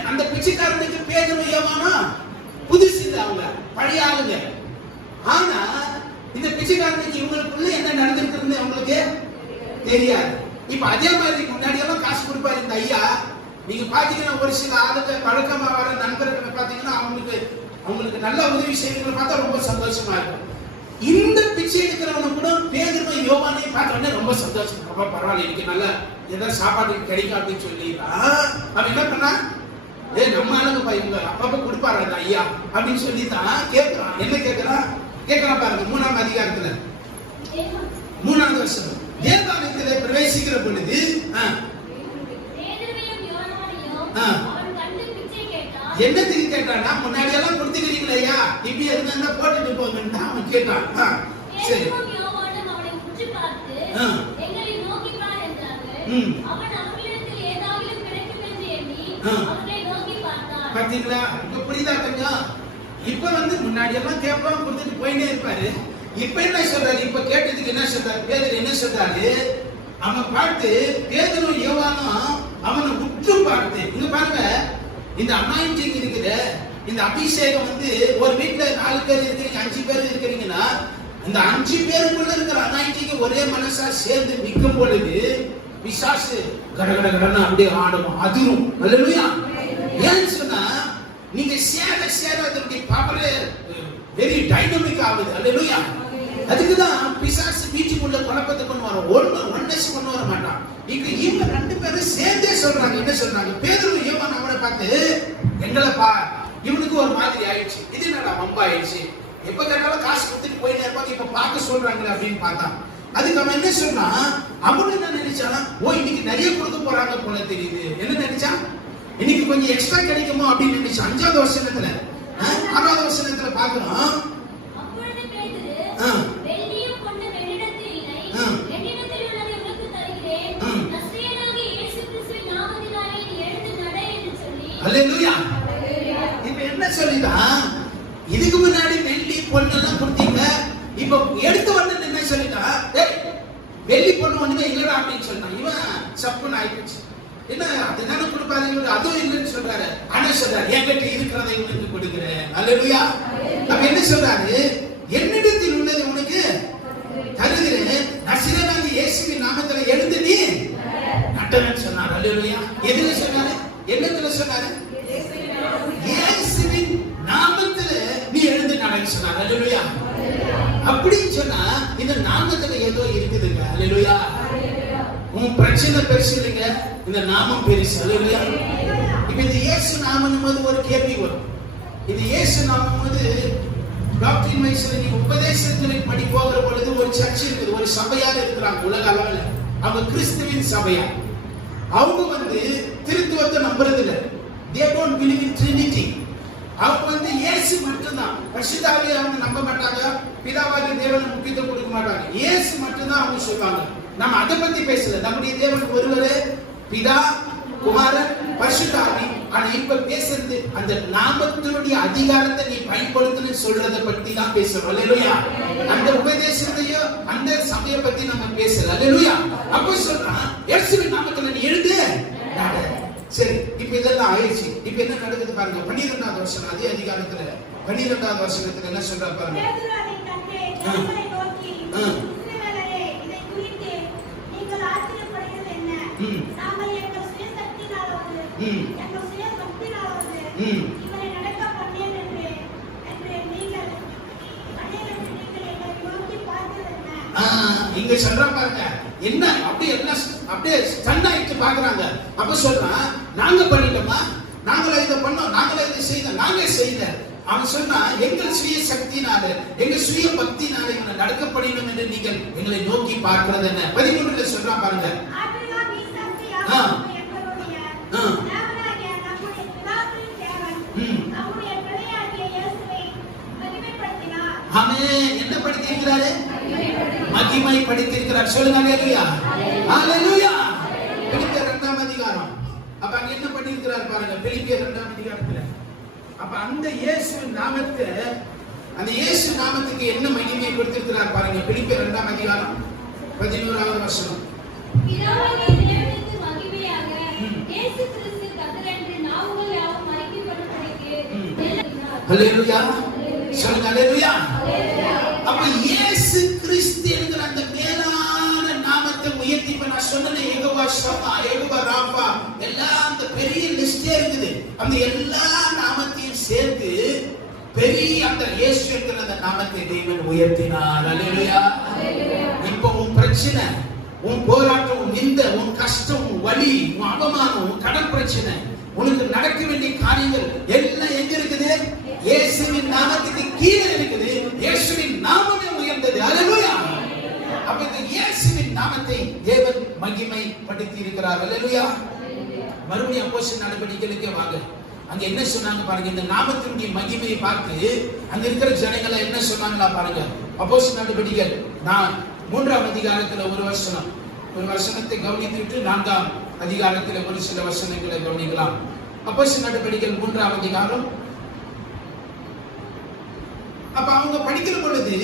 அந்த பிச்சைக்காரனுக்கு பேதுரு யோவானா புதுசு இல்லை, அவங்க பழைய ஆளுங்க. ஆனா இந்த பிச்சைக்காரனுக்கு இவங்களுக்குள்ள என்ன நடந்துருக்கு அவங்களுக்கு தெரியாது. இப்ப அதே மாதிரி முன்னாடி எல்லாம் காசு கொடுப்பாரு இந்த ஐயா. நீங்க பாத்தீங்கன்னா ஒரு சில ஆளுங்க பழக்கமா வர நண்பர்களை பாத்தீங்கன்னா அவங்களுக்கு நல்ல உதவி செய்யறவங்களை பார்த்தா ரொம்ப சந்தோஷமா இருக்கும். இந்த பிச்சை எடுக்கிறவங்க கூட பேதுரு யோவானையும் பார்த்த உடனே ரொம்ப சந்தோஷம், ரொம்ப பரவாயில்ல, இன்னைக்கு நல்ல ஏதாவது சாப்பாடு கிடைக்கும் அப்படின்னு சொல்லி அவன் என்ன பண்ணா, நம்ம ஆளுங்க இவங்க அப்பப்ப கொடுப்பாரு அந்த ஐயா அப்படின்னு சொல்லி தான் கேட்கிறான். என்ன கேட்கிறான் பாருங்க. 3ஆம் அதிகாரத்துல 3ஆவது வருஷம் தேவாலயத்திலே பிரவேசிக்கிற பொழுது என்னத்துக்கு கேட்டானா, முன்னாடி எல்லாம் கொடுத்துக்கிறீங்களா ஐயா, இப்படி இருந்தா போட்டுட்டு போங்கன்னு அவன் கேட்டான். சரி, பாத்தீங்களா? இப்ப புரியுதா கொஞ்சம்? இப்ப முன்னாடி எல்லாம் கேட்பான், கொடுத்துட்டு போயிட்டே இருப்பாரு. இப்ப என்ன சொல்றாரு? இப்ப கேட்டதுக்கு என்ன சொல்றாரு? பேதுரு என்ன சொல்றாரு? அவன் பார்த்து பேதுரு யோவானும் அவனை உற்று பார்த்து, இங்க பாருங்க, இந்த அனாயிண்டிங் இருக்குது, இந்த அபிஷேகம் ஒரு வீட்டுல 4 பேர் இருக்கிறீங்க, 5 பேர் இருக்கிறீங்கன்னா இந்த 5 பேருக்குள்ள இருக்கிற அனாயிண்டிங் ஒரே மனசா சேர்ந்து நிற்கும் பொழுது பிசாசு கடகட கடன அப்படியே ஆடும், அதிரும். ஹல்லேலூயா. ஏன்னு சொன்னா நீங்க சேர அதனுடைய பவரை வெரி டைனமிக் ஆகுது. அல்லேலூயா. அதுக்குதான் பிசாசு வீட்டுக்குள்ள குழப்பத்தை கொண்டு வரும், ஒன்னஸ் கொண்டு வர மாட்டான். இவங்க ரெண்டு பேரும் சேர்ந்தே சொல்றாங்க. என்ன சொல்றாங்க? பேதுரு யோவான் அவனை பார்த்து, எங்களை பா, இவனுக்கு ஒரு மாதிரி ஆயிடுச்சு, இது என்னடா வம்பா ஆயிடுச்சு, எப்ப கேட்டாலும் காசு கொடுத்துட்டு போயிட்டே இருப்பாங்க, இப்ப பார்க்க சொல்றாங்க அப்படின்னு பார்த்தா, அதுக்கு அவன் என்ன சொன்னா, அவனு என்ன நினைச்சான், ஓ இன்னைக்கு நிறைய கொடுக்க போறாங்க போல தெரியுது. என்ன நினைச்சான்? இன்னைக்கு கொஞ்சம் எக்ஸ்ட்ரா கிடைக்குமோ அப்படின்னு நினைச்சான். 5வது வசனத்துல 6வது வசனத்துல பார்க்கிறோம். அல்லேலூயா. இப்ப என்ன சொல்லிட்டா, இதுக்கு முன்னாடி வெள்ளி பொண்ணெல்லாம் கொடுத்தீங்க, இப்ப எடுத்து வந்து என்ன சொல்லிட்டா, வெள்ளி பொண்ணு ஒண்ணுமே இல்லடா அப்படின்னு சொல்லிட்டான். இவன் சப்புன்னு ஆயிடுச்சு. என்ன அதுதானே கொடுப்பாரு, இவரு அதுவும் இல்லைன்னு சொல்றாரு. ஆனா சொல்றாரு, என்கிட்ட இருக்கிறதை இவனுக்கு கொடுக்கிறேன். அல்லேலூயா. அப்ப என்ன சொல்றாரு, என்னிடத்தில் உள்ளது உனக்கு தருகிறேன், நசரேயனாகிய இயேசுவின் நாமத்துல எழுந்து நீ நட்டவன் சொன்னார். அல்லேலூயா. எதுல சொன்னாரு? என்னத்துல சொன்னாரு? இயேசுவின் நாமத்துல நீ எழுந்து நடன்னு சொன்னார். அல்லேலூயா. அப்படின்னு சொன்னா இந்த நாமத்துல ஏதோ இருக்குதுங்க. அல்லேலூயா. உன் பிரச்சனை பெருசு இல்லைங்க, இந்த நாமம் பெருசு. அல்லேலூயா. இப்ப இந்த இயேசு நாமம் போது ஒரு கேள்வி வரும். இந்த இயேசு நாமம் போது டாக்டரின் வைஸ்ல நீ உபதேசத்தின் படி போகிற பொழுது ஒரு சர்ச் இருக்குது, ஒரு சபையாக இருக்கிறாங்க உலக அளவில். அவங்க கிறிஸ்துவின் சபையா. அவங்க திருத்துவத்தை நம்புறது இல்லை. They don't believe in Trinity. அவங்க இயேசு மட்டும்தான், பரிசுத்த ஆவியை அவங்க நம்ப மாட்டாங்க, பிதாவாகிய தேவனுக்கு முக்கியத்துவம் கொடுக்க மாட்டாங்க. இயேசு மட்டும்தான் அவங்க சொல்வாங்க. நம்ம அதை பத்தி பேசல. நம்முடைய தேவன் ஒருவரே, பிதா, குமாரன், பரிசுத்த ஆவி. ஆனா இப்ப பேசுறது அந்த நாமத்தினுடைய அதிகாரத்தை நீ பயன்படுத்தணும்னு சொல்றதை பத்தி தான் பேசுறோம். அல்லேலூயா. அந்த உபதேசத்தையோ அந்த சமய பத்தி நம்ம பேசல. அல்லேலூயா. அப்ப சொல்றான், இயேசுவின் நாமத்துல நீ எழுந்து நட. சரி, இப்ப இதெல்லாம் ஆயிடுச்சு. இப்ப என்ன நடக்குது பாருங்க. 12வது வசனம், அதே அதிகாரத்துல 12வது வசனத்துல என்ன சொல்றா பாருங்க. இங்க சொல்ற பாருங்க, என்ன அப்படியே என்ன அப்படியே ஸ்டன்னாயிட்டு பாக்குறாங்க. அப்ப சொல்றான், நாங்க பண்ணிட்டோமா, நாங்களே இதை பண்ணோம், நாங்களே இதை செய்தோம், நாங்களே செய்த. அவன் சொன்னா, எங்கள் சுய சக்தினால, எங்க சுய பக்தினால இவனை நடக்கப்படணும் என்று நீங்கள் எங்களை நோக்கி பார்க்கிறது என்ன? 13ல சொல்றான் பாருங்க. என்ன படித்திருக்கிறாரு? மகிமை படித்திருக்கிறார். சொல்லுங்க அல்லேலூயா. அல்லேலூயா. பிலிப்பியர் 2ஆம் அதிகாரம். அப்ப அங்க என்ன பண்ணிருக்கிறார் பாருங்க. பிலிப்பியர் 2ஆம் அதிகாரத்துல அப்ப அந்த இயேசுவின் நாமத்தை, அந்த இயேசு நாமத்துக்கு என்ன மகிமையை கொடுத்திருக்கிறார் பாருங்க. பிலிப்பியர் 2ஆம் அதிகாரம் 11வது வசனம். பிதாவாகிய தேவனுக்கு மகிமையாக இயேசு கிறிஸ்து கர்த்தர் என்று நாவுகள் யாவும் அறிக்கைப்படும்படிக்கு. அல்லேலூயா. சொல்லுங்க அல்லேலூயா. அப்ப இயேசு கிறிஸ்து என்கிற அந்த மேலான நாமத்தை உயர்த்தி, இப்ப நான் சொன்ன யெகோவா ஷம்மா, யெகோவா ராஃபா, எல்லாம் அந்த பெரிய லிஸ்டே இருக்குது. அந்த எல்லா நாமத்தையும் சேர்த்து பெரிய அந்த இயேசு என்கிற அந்த நாமத்தை தேவன் உயர்த்தினார். அல்லேலூயா. இப்ப உன் பிரச்சனை, உன் போராட்டம், உன் நிந்த, உன் கஷ்டம், உன் வலி, உன் அவமானம், உன் கடன் பிரச்சனை, உனக்கு நடக்க வேண்டிய காரியங்கள் எல்லாம் எங்க இருக்குது? இயேசுவின் நாமத்துக்கு கீழே இருக்குது. இயேசுவின் நாமமே உயர்ந்தது. அல்லேலூயா. அப்ப இந்த இயேசுவின் நாமத்தை தேவன் மகிமை படுத்தி இருக்கிறார். அல்லேலூயா. மறுபடியும் அப்போஸ்தலர் நடவடிக்கைகளுக்கு வாங்க. அங்க என்ன சொன்னாங்க பாருங்க. இந்த நாமத்தினுடைய மகிமையை பார்த்து அங்க இருக்கிற ஜனங்களை என்ன சொன்னாங்களா பாருங்க. அப்போஸ்தலர் நடவடிக்கைகள் 3ஆம் அதிகாரத்துல ஒரு வசனத்தை கவனித்துவிட்டு 4ஆம் அதிகாரத்துல ஒரு சில வசனங்களை கவனிக்கலாம். அப்போஸ்தலர் நடவடிக்கைகள் 3ஆம் அதிகாரம். அப்ப அவங்க படிக்கிற பொழுது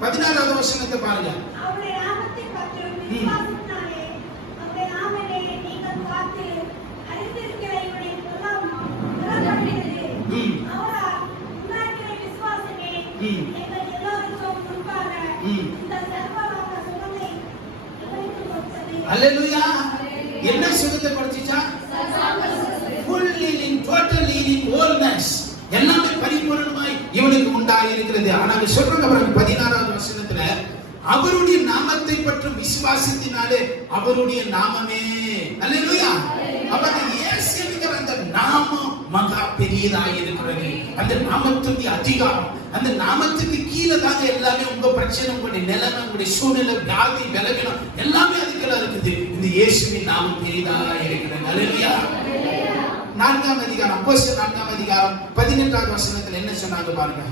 14வது வசனத்தை பாருங்க. அவருடைய நாமத்தை பற்றி விசுவாசத்தினாலே அவருடைய நாமத்தை நீங்கள் பார்த்து அறிந்திருக்கிற இவனை புறப்படுகிறது. அவரால் உண்டாக்கிற விசுவாசமே எங்கள் எல்லோருக்கும் முன்பாக இந்த சர்வலோக சுகத்தை எங்களுக்கு கொடுத்தது. அல்லேலூயா. என்ன சுகத்தை கொடுத்துச்சா? full healing, total healing, wholeness. எல்லாமே பரிபூரணமாய் இவனுக்கு உண்டாயிருக்கிறது. ஆனா அங்க சொல்றாங்க பாருங்க 16வது வசனத்துல, அவருடைய நாமத்தை பற்றும் விசுவாசத்தினாலே அவருடைய நாமமே. அல்லேலூயா. அப்ப அந்த இயேசு என்கிற அந்த நாமம் மகா பெரியதாக இருக்கிறது. அந்த நாமத்துடைய அதிகாரம், அந்த நாமத்துக்கு கீழே தாங்க எல்லாமே. உங்க பிரச்சனை, உங்களுடைய நிலைமை, உங்களுடைய சூழ்நிலை, வியாதி, பலவீனம் எல்லாமே அதுக்குள்ள இருக்குது. இந்த இயேசுவின் நாமம் பெரியதாக இருக்கிறது. அல்லேலூயா. 4ஆம் அதிகாரம், அப்போஸ்தலர் 4ஆம் அதிகாரம் 18வது வசனத்துல என்ன சொன்னாங்க பாருங்க.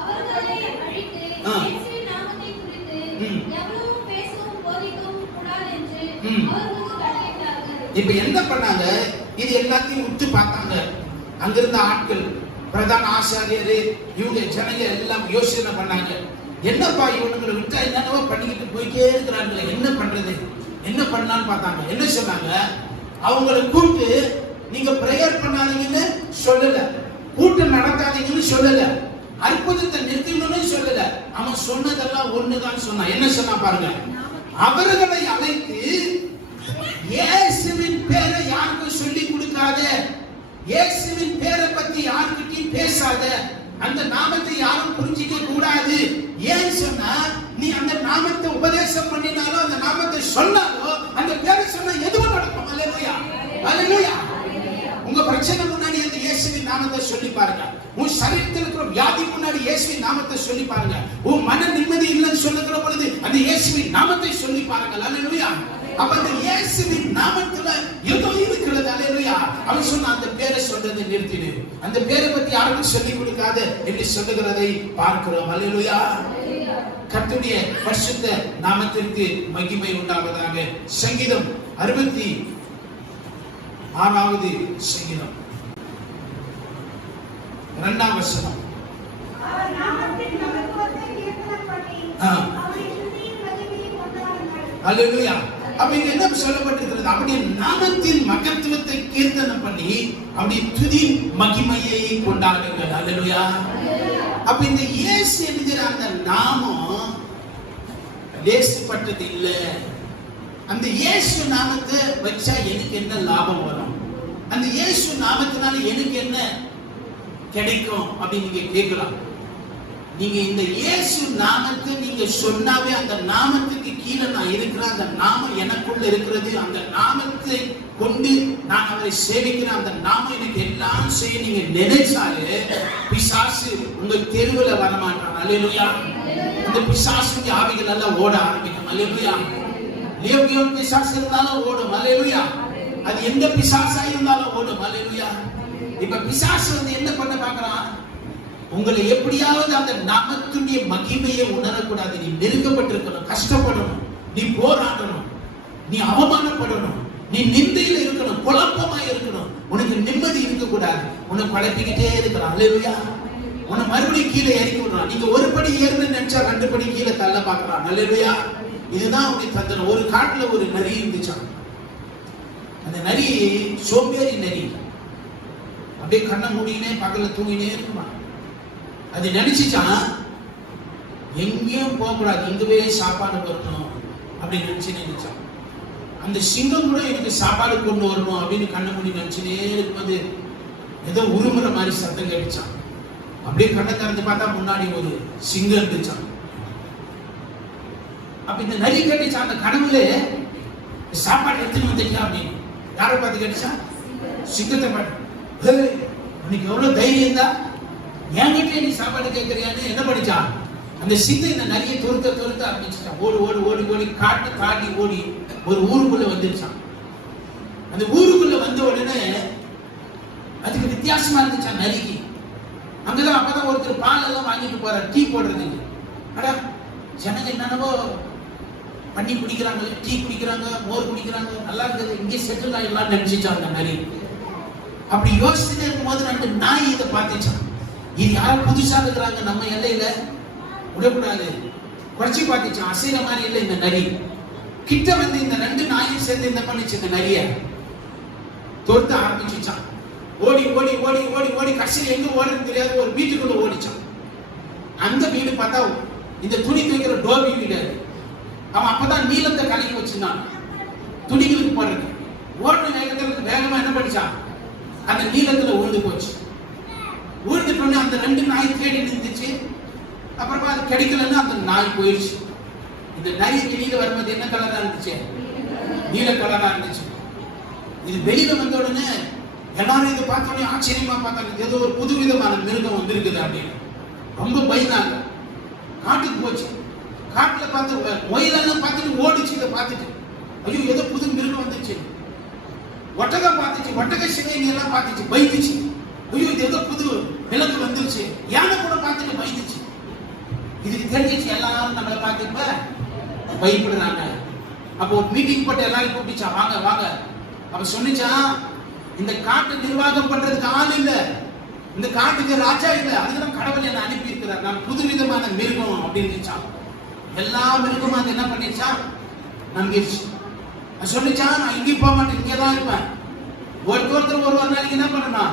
அவர்களை அழித்து இயேசுவின் நாமத்தை குறித்து எவ்வளவு பேசவும் போதிக்கவும் கூடாது என்று அவர்களுக்கு கட்டளையிட்டார்கள். இப்ப என்ன பண்ணாங்க? இது எல்லாத்தையும் உற்று பார்த்தாங்க. அங்கிருந்த ஆட்கள், பிரதான ஆசாரியர், இவங்க ஜனங்க எல்லாம் யோசனை பண்ணாங்க. என்னப்பா இவனுங்களை விட்டா என்னென்னவோ பண்ணிக்கிட்டு போயிட்டே இருக்கிறாங்க, என்ன பண்றது, என்ன பண்ணலான்னு பார்த்தாங்க. என்ன சொன்னாங்க? அவங்களை கூப்பிட்டு, நீங்க பிரேயர் பண்ணாதீங்கன்னு சொல்லல, கூட்டம் நடத்தாதீங்கன்னு சொல்லல, அற்புதத்தை நிறுத்தணும்னு சொல்லல. அவன் சொன்னதெல்லாம் ஒண்ணுதான் சொன்னான். என்ன சொன்னா பாருங்க. அவர்களை அழைத்து இயேசுவின் பேரை யாருக்கும் சொல்லி கொடுக்காத, இயேசுவின் பேரை பத்தி யாருக்கிட்டையும் பேசாத, அந்த நாமத்தை யாரும் புரிஞ்சிக்க கூடாது. ஏன் சொன்னா, நீ அந்த நாமத்தை உபதேசம் பண்ணினாலும், அந்த நாமத்தை சொன்னாலோ, அந்த பேரை சொன்னா எதுவும் நடக்கும். அல்லேலூயா. அல்லேலூயா. உங்க பிரச்சனை முன்னாடி அந்த இயேசுவின் நாமத்தை சொல்லி பாருங்க. உன் சரீரத்தில் இருக்கிற வியாதி முன்னாடி இயேசுவின் நாமத்தை சொல்லி பாருங்க. உன் மன நிம்மதி இல்லைன்னு சொல்லுகிற பொழுது அந்த இயேசுவின் நாமத்தை சொல்லி பாருங்க. அல்லேலூயா. அப்ப அந்த இயேசுவின் நாமத்துல ஏதோ இருக்கிறது. அல்லேலூயா. அவன் சொன்ன அந்த பேரை சொல்றதை நிறுத்திடு, அந்த பேரை பத்தி யாருக்கும் சொல்லி கொடுக்காத என்று சொல்லுகிறதை பார்க்கிறோம். அல்லேலூயா. கர்த்தருடைய பரிசுத்த நாமத்திற்கு மகிமை உண்டாவதாக. சங்கீதம் 66வது சங்கீதம் 2ஆம் வசனம். அவர் நாமத்தின் மகத்துவத்தை கீர்த்தனம் பண்ணி அவருடைய துதியின் மகிமையை கொண்டாடுங்கள். அல்லேலூயா. அப்ப இங்க என்ன சொல்லப்பட்டிருக்கிறது? அவருடைய நாமத்தின் மகத்துவத்தை கீர்த்தனம் பண்ணி அவருடைய துதியின் மகிமையை கொண்டாடுங்கள். அல்லேலூயா. அப்ப இந்த இயேசு என்கிற அந்த நாமம் லேசுப்பட்டது இல்ல. அந்த இயேசு நாமத்தை வச்சா எனக்கு என்ன லாபம் வரும், அந்த இயேசு நாமத்தினால எனக்கு என்ன கிடைக்கும் அப்படின்னு நீங்க கேட்கலாம். நீங்க இந்த இயேசு நாமத்தை நீங்க சொன்னாவே, அந்த நாமத்துக்கு கீழே நான் இருக்கிறேன், அந்த நாமம் எனக்குள்ள இருக்கிறது, அந்த நாமத்தை கொண்டு நான் அவரை சேவிக்கிறேன், அந்த நாமம் எனக்கு எல்லாம் செய்ய நீங்க நினைச்சாலே பிசாசு உங்க தெருவுல வரமாட்டான். அல்லேலூயா. அந்த பிசாசுக்கு ஆவிகள் எல்லாம் ஓட ஆரம்பிக்கும். அல்லேலூயா. லியோகியோன் பிசாசு இருந்தாலும் ஓடும். அல்லேலூயா. அது எந்த பிசாசா இருந்தாலும் ஓடும். அல்லேலூயா. இப்ப பிசாசு என்ன பண்ண பார்க்கறான்? உங்களை எப்படியாவது அந்த நாமத்துடைய மகிமையை உணரக்கூடாது. நீ நெருக்கப்பட்டிருக்கணும், கஷ்டப்படணும், நீ போராடணும், நீ அவமானப்படணும், நீ நிந்தையில இருக்கணும், குழப்பமா இருக்கணும், உனக்கு நிம்மதி இருக்கக்கூடாது. உன்னை குழப்பிக்கிட்டே இருக்கிறான். அல்லேலூயா. உன்னை மறுபடியும் கீழே இறக்கி விடுறான். நீங்க ஒரு படி ஏறணும்னு நினைச்சா 2 படி கீழே தள்ள பாக்குறான். அல்லேலூயா. இதுதான் உனக்கு தந்தனம். ஒரு காட்டுல ஒரு நரி இருந்துச்சான். அந்த நரி சோம்பேறி நரி. அப்படியே கண்ணை மூடினே பகல தூங்கினே இருக்குமா. அது நினைச்சுச்சான், எங்கேயும் போக கூடாது, இங்கவே சாப்பாடு வரணும் அப்படின்னு நினைச்சான். அந்த சிங்கம் கூட எனக்கு சாப்பாடு கொண்டு வரணும் அப்படின்னு கண்ணை மூடி நினைச்சுனே இருக்கும்போது ஏதோ உருமுற மாதிரி சத்தம் கேட்டுச்சான். அப்படியே கண்ணை திறந்து பார்த்தா முன்னாடி ஒரு சிங்கம் இருந்துச்சான். அப்ப இந்த நரி கேட்டுச்சான், அந்த கனவுல சாப்பாடு எடுத்துன்னு வந்துட்டா அப்படின்னு. யாரை பார்த்து கேட்டுச்சா? சிங்கத்தை பார்த்து. உனக்கு எவ்வளவு தைரியம் தான், என்கிட்ட நீ சாப்பாடு கேட்கறியான்னு என்ன பண்ணிச்சான்? அந்த சிங்கம் இந்த நரியை துரத்த ஆரம்பிச்சுட்டான். ஓடி ஓடி ஓடி ஓடி காட்டு தாண்டி ஓடி ஒரு ஊருக்குள்ள வந்துருச்சான். அந்த ஊருக்குள்ள வந்த உடனே அதுக்கு வித்தியாசமா இருந்துச்சான் நரிக்கு. அங்கதான் அப்பதான் ஒருத்தர் பால் எல்லாம் வாங்கிட்டு போற, டீ போடுறதுக்கு. அடா ஜனங்க என்னென்னவோ பண்ணி குடிக்கிறாங்க, டீ குடிக்கிறாங்க, மோர் குடிக்கிறாங்க, நல்லா இருக்குது, இங்கே செட்டில் ஆகிடலாம் நினைச்சிச்சான் அந்த நரி. அப்படி யோசிச்சுட்டு இருக்கும்போது 2 நாய் இதை பார்த்துச்சான். இது யாரும் புதுசா இருக்கிறாங்க நம்ம எல்லையில, விடக்கூடாது. குறைச்சி பார்த்துச்சான். அசைற மாதிரி இல்லை இந்த நரி. கிட்ட வந்து இந்த 2 நாயும் சேர்ந்து இந்த பண்ணிச்சு, இந்த நரிய தொடுத்த ஆரம்பிச்சுச்சான். ஓடி ஓடி ஓடி ஓடி ஓடி கடைசியில் எங்க ஓடுறது தெரியாது ஒரு வீட்டுக்குள்ள ஓடிச்சான். அந்த வீடு பார்த்தா இந்த துணி துவைக்கிற டோபி வீடு. அவன் அப்பதான் நீளத்தை கலக்கி வச்சிருந்தான் துணிகளுக்கு போடுறது. ஓடுற நேரத்தில் வேகமா என்ன பண்ணிச்சான், அந்த நீளத்துல உழுந்து போச்சு. ஊர்ந்துட்டோன்னு அந்த 2 நாய் தேடி நின்றுச்சு. அப்புறமா அது கிடைக்கலன்னு அந்த நாய் போயிடுச்சு. இந்த நாய் வெளியில வரும்போது என்ன கலரா இருந்துச்சு? நீல கலரா இருந்துச்சு. இது வெளியில வந்த உடனே எல்லாரும் இதை பார்த்த உடனே ஆச்சரியமா பார்த்தாங்க. ஏதோ ஒரு புது விதமான மிருகம் வந்திருக்குது அப்படின்னு ரொம்ப பயந்தாங்க. காட்டுக்கு போச்சு. காட்டுல பார்த்து மொயிலெல்லாம் பார்த்துட்டு ஓடிச்சு. இதை பார்த்துட்டு ஐயோ ஏதோ புது மிருகம் வந்துச்சு. ஒட்டகம் பார்த்துச்சு. ஒட்டக சிலைங்க எல்லாம் பார்த்துச்சு, பயந்துச்சு. ஐயோ இது ஏதோ புது விலங்கு வந்துருச்சு. யானை கூட பார்த்துட்டு பயந்துச்சு. இதுக்கு தெரிஞ்சிச்சு எல்லாரும் நம்மளை பார்த்துப்ப பயப்படுறாங்க. அப்போ ஒரு மீட்டிங் போட்டு எல்லாரும் கூப்பிடுச்சா, வாங்க வாங்க. அப்ப சொன்னிச்சா, இந்த காட்டை நிர்வாகம் பண்றதுக்கு ஆள் இல்ல, இந்த காட்டுக்கு ராஜா இல்ல, அதுக்குதான் கடவுள் என்ன அனுப்பி இருக்கிறார். நான் புதுவிதமான மிருகம் அப்படின்னு எல்லா மிருகமும் அது என்ன பண்ணிச்சா, நம்பிடுச்சு. சொல்லிச்சா, நான் இங்கேயும் போக மாட்டேன், இங்கேதான் இருப்பேன். ஒருத்தர் ஒரு நாளைக்கு என்ன பண்ணணும்,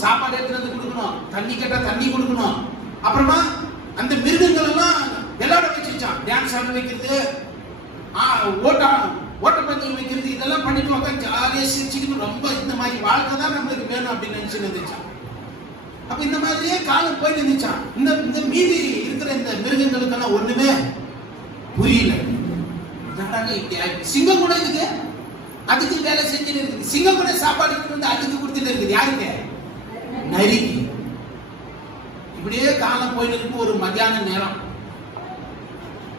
சாப்பாடு எடுத்துட்டு வந்து கொடுக்கணும், தண்ணி கேட்டா தண்ணி கொடுக்கணும். அப்புறமா அந்த மிருகங்கள் எல்லாம் விளையாட வச்சுச்சான். டான்ஸ் ஆட வைக்கிறது, ஓட்டப்பந்தயம் வைக்கிறது, இதெல்லாம் பண்ணிட்டு உட்காந்து ஜாலியா சிரிச்சுக்கிட்டு ரொம்ப இந்த மாதிரி வாழ்க்கை தான் நம்மளுக்கு வேணும் அப்படின்னு நினைச்சு இருந்துச்சான். அப்ப இந்த மாதிரியே காலம் போய் நின்றுச்சான். இந்த மீதி இருக்கிற இந்த மிருகங்களுக்கெல்லாம் ஒண்ணுமே புரியல. சிங்கம் கூட இருக்கு, அதுக்கு வேலை செஞ்சுட்டு இருக்குது. சிங்கம் கூட சாப்பாடு வந்து அதுக்கு கொடுத்துட்டு இருக்குது. யாருக்கு? நரிக்கு. இப்படியே காலம் போயிட்டு இருக்கு. ஒரு மத்தியான நேரம்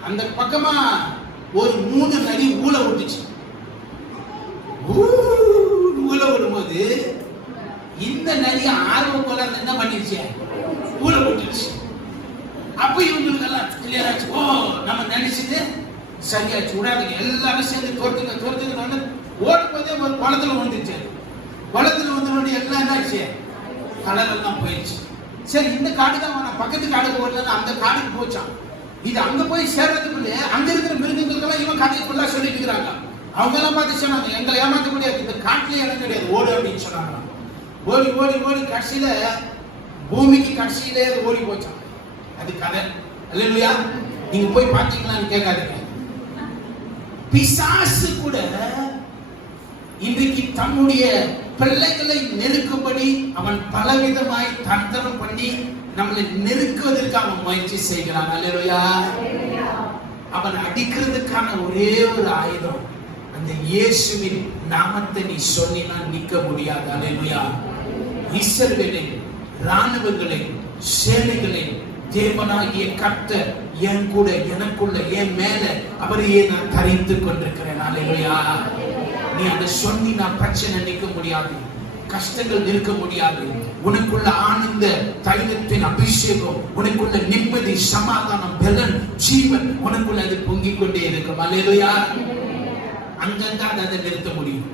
அந்த பக்கமா ஒரு 3 நரி ஊழ விட்டுச்சு. ஊழ விடும்போது இந்த நரி ஆர்வம் போல என்ன பண்ணிருச்சு, ஊழ விட்டுருச்சு. அப்ப இவங்களுக்கு எல்லாம் கிளியர் ஆச்சு. ஓ, நம்ம நினைச்சது சரியாச்சு, விடாதீங்க, எல்லாரும் சேர்ந்து தோர்த்துக்கு ஓடும் போதே ஒரு குளத்துல வந்துருச்சு. குளத்துல வந்து எல்லாம் என்ன ஆச்சு, கலர் எல்லாம் போயிடுச்சு. சரி, இந்த காடு தான் வேணாம், பக்கத்து காடுக்கு ஓடல, அந்த காடுக்கு போச்சான். இது அங்க போய் சேர்றதுக்குள்ளே அங்க இருக்கிற மிருகங்களுக்கெல்லாம் இவன் கதையை ஃபுல்லா சொல்லிட்டு இருக்கிறாங்க. அவங்க எல்லாம் பார்த்து சொன்னாங்க, எங்களை ஏமாற்ற முடியாது, இந்த காட்டிலே இடம் கிடையாது, ஓடு அப்படின்னு சொன்னாங்க. ஓடி ஓடி ஓடி கடைசியில பூமிக்கு கடைசியிலே அது ஓடி போச்சான். அது கதை. அல்லேலூயா. நீங்க போய் பார்த்தீங்களான்னு கேட்காதீங்க. பிசாசு கூட இன்றைக்கு தன்னுடைய பிள்ளைகளை நெருக்கும்படி அவன் பலவிதமாய் தந்திரம் பண்ணி நம்மளை நெருக்குவதற்கு அவன் முயற்சி செய்கிறான். அல்லேலூயா. அவன் அடிக்கிறதுக்கான ஒரே ஒரு ஆயுதம், அந்த இயேசுவின் நாமத்தை நீ சொன்னா நிக்க முடியாது. அல்லேலூயா. இஸ்ரவேலின் ராணுவங்களை, சேனைகளை தேவனாகிய கர்த்தர் என் கூட, எனக்குள்ள, என் மேல அவரையே நான் தரித்துக் கொண்டிருக்கிறேன். அல்லேலூயா. நீ அந்த சொன்னா பிரச்சனை நிற்க முடியாது, கஷ்டங்கள் நிற்க முடியாது. உனக்குள்ள ஆனந்த தைலத்தின் அபிஷேகம், உனக்குள்ள நிம்மதி, சமாதானம், பலன், ஜீவன் உனக்குள்ள அது பொங்கிக் கொண்டே இருக்கும். அல்லேலூயா. அங்கங்க அதை நிறுத்த முடியும்,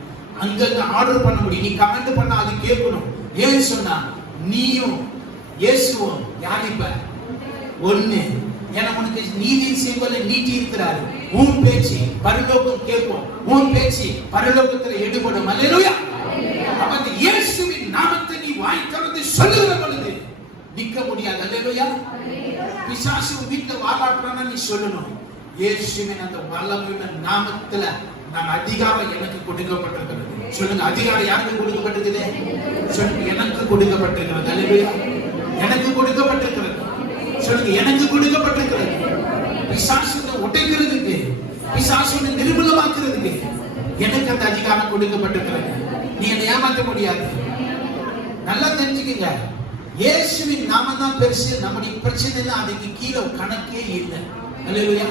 அங்கங்க ஆர்டர் பண்ண முடியும். நீ கமெண்ட் பண்ணா அது கேட்கணும். ஏன் சொன்னா, நீயும் இயேசுவும் யார் இப்ப ஒண்ணு. ஏன்னா உனக்கு நீதியின் செய்வதை நீட்டி இருக்கிறாரு. உன் பேச்சு பரலோகம் கேட்கும், உன் பேச்சு பரலோகத்தில் எடுபடும். அல்லேலூயா. அப்ப அந்த இயேசுவின் நாமத்தை நீ வாய் திறந்து சொல்லுகிற பொழுது நிக்க முடியாது. அல்லேலூயா. பிசாசு வீட்டுல வாழாடுறானா நீ சொல்லணும், இயேசுவின் அந்த வல்லமையான நாமத்துல நான் அதிகாரம் எனக்கு கொடுக்கப்பட்டிருக்கிறது. சொல்லுங்க, அதிகாரம் யாருக்கு கொடுக்கப்பட்டிருக்குது? சொல்லுங்க, எனக்கு கொடுக்கப்பட்டிருக்கிறது. அல்லேலூயா. எனக்கு கொடுக்கப்பட்டிருக்கிறது. சொல்லுங்க, எனக்கு கொடுக்கப்பட்டிருக்கிறது. பிசாசுனை உடைக்கிறதுக்கு, பிசாசுனை நிர்மூலமாக்குறதுக்கு எனக்கு அந்த அதிகாரம் கொடுக்கப்பட்டிருக்கிறது. நீ என்னை ஏமாற்ற முடியாது. நல்லா தெரிஞ்சுக்கங்க, இயேசுவின் நாமம் தான் பெருசு. நம்முடைய பிரச்சனை அதுக்கு கீழே கணக்கே இல்லை. அல்லேலூயா.